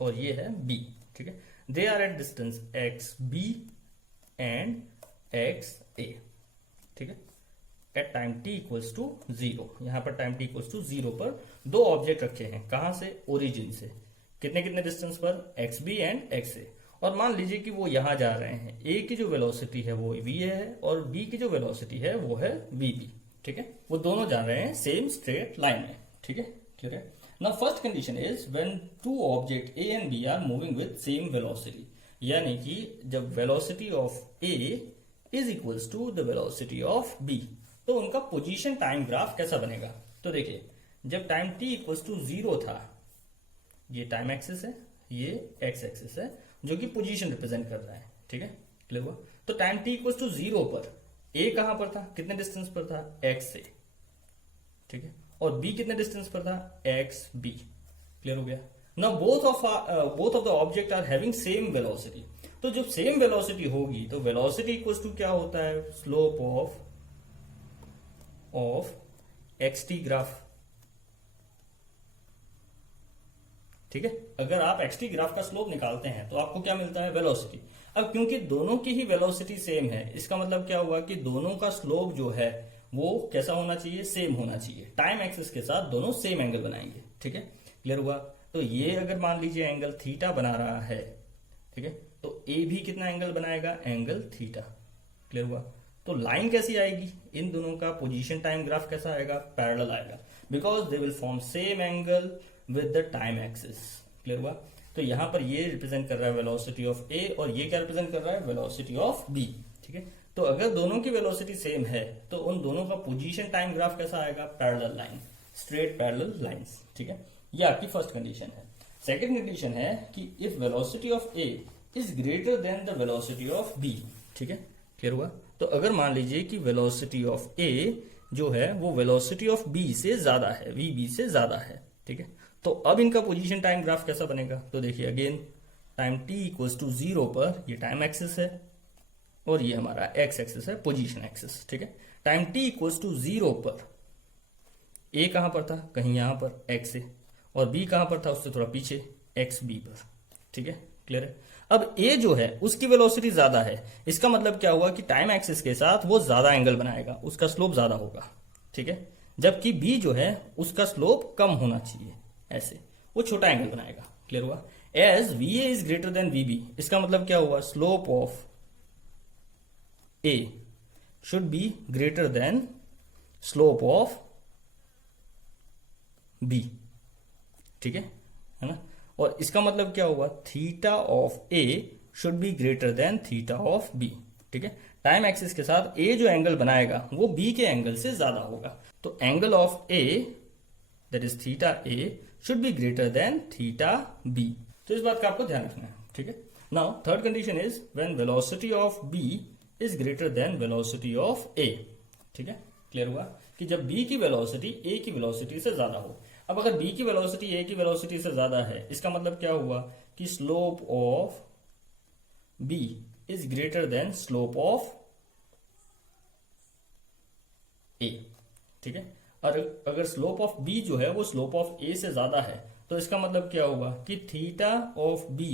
और ये है B। ठीक है, they are at distance XB and XA। ठीक है, at time t equals to 0, यहां पर टाइम t इक्वल्स टू 0 पर दो ऑब्जेक्ट रखे हैं, कहां से, ओरिजिन से, कितने कितने डिस्टेंस पर, XB एंड XA। और मान लीजिए कि वो यहां जा रहे हैं, A की जो वेलोसिटी है वो VA है और B की जो वेलोसिटी है वो है VB। ठीक है, वो दोनों जा रहे हैं सेम स्ट्रेट लाइन में। ठीक है, क्लियर है। Now first condition is when two object A and B are moving with same velocity, यानी कि जब velocity of A is equals to the velocity of B, तो उनका पोजीशन टाइम ग्राफ कैसा बनेगा। तो देखिए, जब टाइम t इक्वल्स टू 0 था, ये टाइम एक्सिस है, ये एक्स एक्सिस है जो कि पोजीशन रिप्रेजेंट कर रहा है। ठीक है, क्लियर हुआ। तो टाइम t इक्वल्स टू 0 पर a कहां पर था, कितने डिस्टेंस पर था, x से। ठीक है, और b कितने डिस्टेंस पर था, xb। क्लियर हो गया। Now both of the object are having same velocity. तो जब सेम वेलोसिटी होगी तो वेलोसिटी इक्वल्स टू क्या होता है, स्लोप ऑफ xt ग्राफ। ठीक है, अगर आप xt ग्राफ का स्लोप निकालते हैं तो आपको क्या मिलता है, वेलोसिटी। अब क्योंकि दोनों की ही वेलोसिटी सेम है, इसका मतलब क्या हुआ कि दोनों का स्लोप जो है वो कैसा होना चाहिए, सेम होना चाहिए। टाइम एक्सिस के साथ दोनों सेम एंगल बनाएंगे। ठीक है, क्लियर हुआ। तो ये अगर मान लीजिए एंगल थीटा बना रहा है, ठीक है, तो ए भी कितना एंगल बनाएगा, एंगल थीटा। क्लियर हुआ। तो लाइन कैसी आएगी, इन दोनों का पोजीशन टाइम ग्राफ कैसा आएगा, पैरेलल आएगा, because they will form same angle with the time axis. Clear हुआ। तो यहां पर ये रिप्रेजेंट कर रहा है वेलोसिटी ऑफ ए और ये क्या रिप्रेजेंट कर रहा है, वेलोसिटी ऑफ बी। ठीक है, तो अगर दोनों की वेलोसिटी सेम है तो उन दोनों का पोजीशन टाइम ग्राफ कैसा आएगा, parallel line, straight parallel lines. ठीक है, ये आपकी फर्स्ट कंडीशन है। सेकंड कंडीशन है कि if velocity of A is greater than the velocity of B. ठीक है, क्लियर हुआ। तो अगर मान लीजिए कि वेलोसिटी ऑफ ए जो है वो वेलोसिटी ऑफ बी से ज्यादा है, VB से ज्यादा है। ठीक है, तो अब इनका पोजीशन टाइम ग्राफ कैसा बनेगा। तो देखिए again, time t equals to 0 पर ये टाइम एक्सिस है और ये हमारा एक्स एक्सिस है, पोजीशन एक्सिस। ठीक है, टाइम t इक्वल्स टू 0 पर a कहां पर था, कहीं यहां पर x से, और b कहां पर था, उससे थोड़ा पीछे XB पर। ठीक है, क्लियर है। अब a जो है उसकी वेलोसिटी ज्यादा है, इसका मतलब क्या हुआ कि टाइम एक्सिस के साथ वो ज्यादा एंगल बनाएगा, उसका स्लोप ज्यादा होगा। ठीक है, जबकि b जो है उसका स्लोप कम होना चाहिए, ऐसे वो छोटा एंगल बनाएगा। क्लियर हुआ। As VA is greater than VB, इसका मतलब क्या हुआ, slope of A should be greater than slope of B। ठीक है ना। और इसका मतलब क्या हुआ, theta of A should be greater than theta of B। ठीक है, टाइम एक्सिस के साथ A जो एंगल बनाएगा वो B के एंगल से ज्यादा होगा। तो angle of A that is theta A should be greater than theta B। तो इस बात का आपको ध्यान रखना है। ठीक है, now third condition is when velocity of B is greater then velocity of A। ठीक है, क्लियर हुआ कि जब B की वेलोसिटी A की वेलोसिटी से ज्यादा हो। अब अगर B की वेलोसिटी A की वेलोसिटी से ज्यादा है, इसका मतलब क्या हुआ कि slope of B is greater than slope of A। ठीक है, और अगर स्लोप ऑफ B जो है वो स्लोप ऑफ A से ज्यादा है, तो इसका मतलब क्या होगा कि theta of B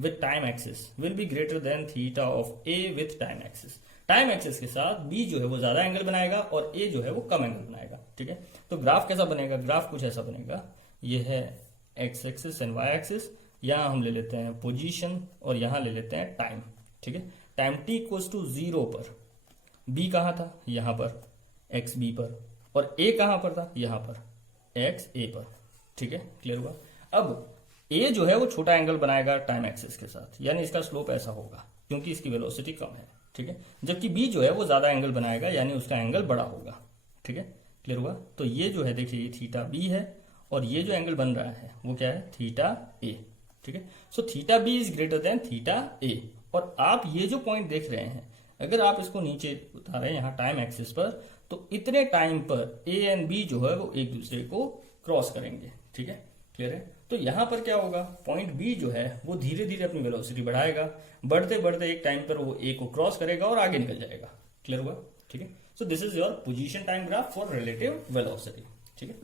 with time axis will be greater than theta of A with time axis. Time axis के साथ B जो है वो ज्यादा एंगल बनाएगा और A जो है वो कम एंगल बनाएगा। ठीक है। तो ग्राफ कैसा बनेगा, ग्राफ कुछ ऐसा बनेगा, ये है x axis and y axis, यहां हम ले लेते हैं पोजीशन और यहां ले लेते हैं टाइम, ठीक है। टाइम t इक्वल्स टू 0 पर b कहां था, यहां पर एक्स बी पर, और a कहां पर था, यहां पर एक्स ए पर, ठीक है। क्लियर हुआ। अब a जो है वो छोटा एंगल बनाएगा टाइम एक्सिस के साथ, यानी इसका स्लोप ऐसा होगा क्योंकि इसकी वेलोसिटी कम है, ठीक है। जबकि b जो है वो ज्यादा एंगल बनाएगा, यानी उसका एंगल बड़ा होगा, ठीक है। क्लियर हुआ। तो ये जो है देखिए ये थीटा बी है और ये जो एंगल बन रहा है वो क्या है, थीटा ए, ठीक है। So theta B is greater than theta A. और आप ये जो पॉइंट देख रहे हैं, अगर आप इसको नीचे उतारें यहाँ टाइम एक्सिस पर, तो इतने टाइम पर ए एंड बी जो है वो एक दूसरे को क्रॉस करेंगे, ठीक है। क्लियर है। तो यहां पर क्या होगा, पॉइंट बी जो है वो धीरे धीरे अपनी वेलोसिटी बढ़ाएगा, बढ़ते बढ़ते एक टाइम पर वो ए को क्रॉस करेगा और आगे निकल जाएगा। क्लियर हुआ, ठीक है। So this is your position time graph for relative velocity, ठीक है।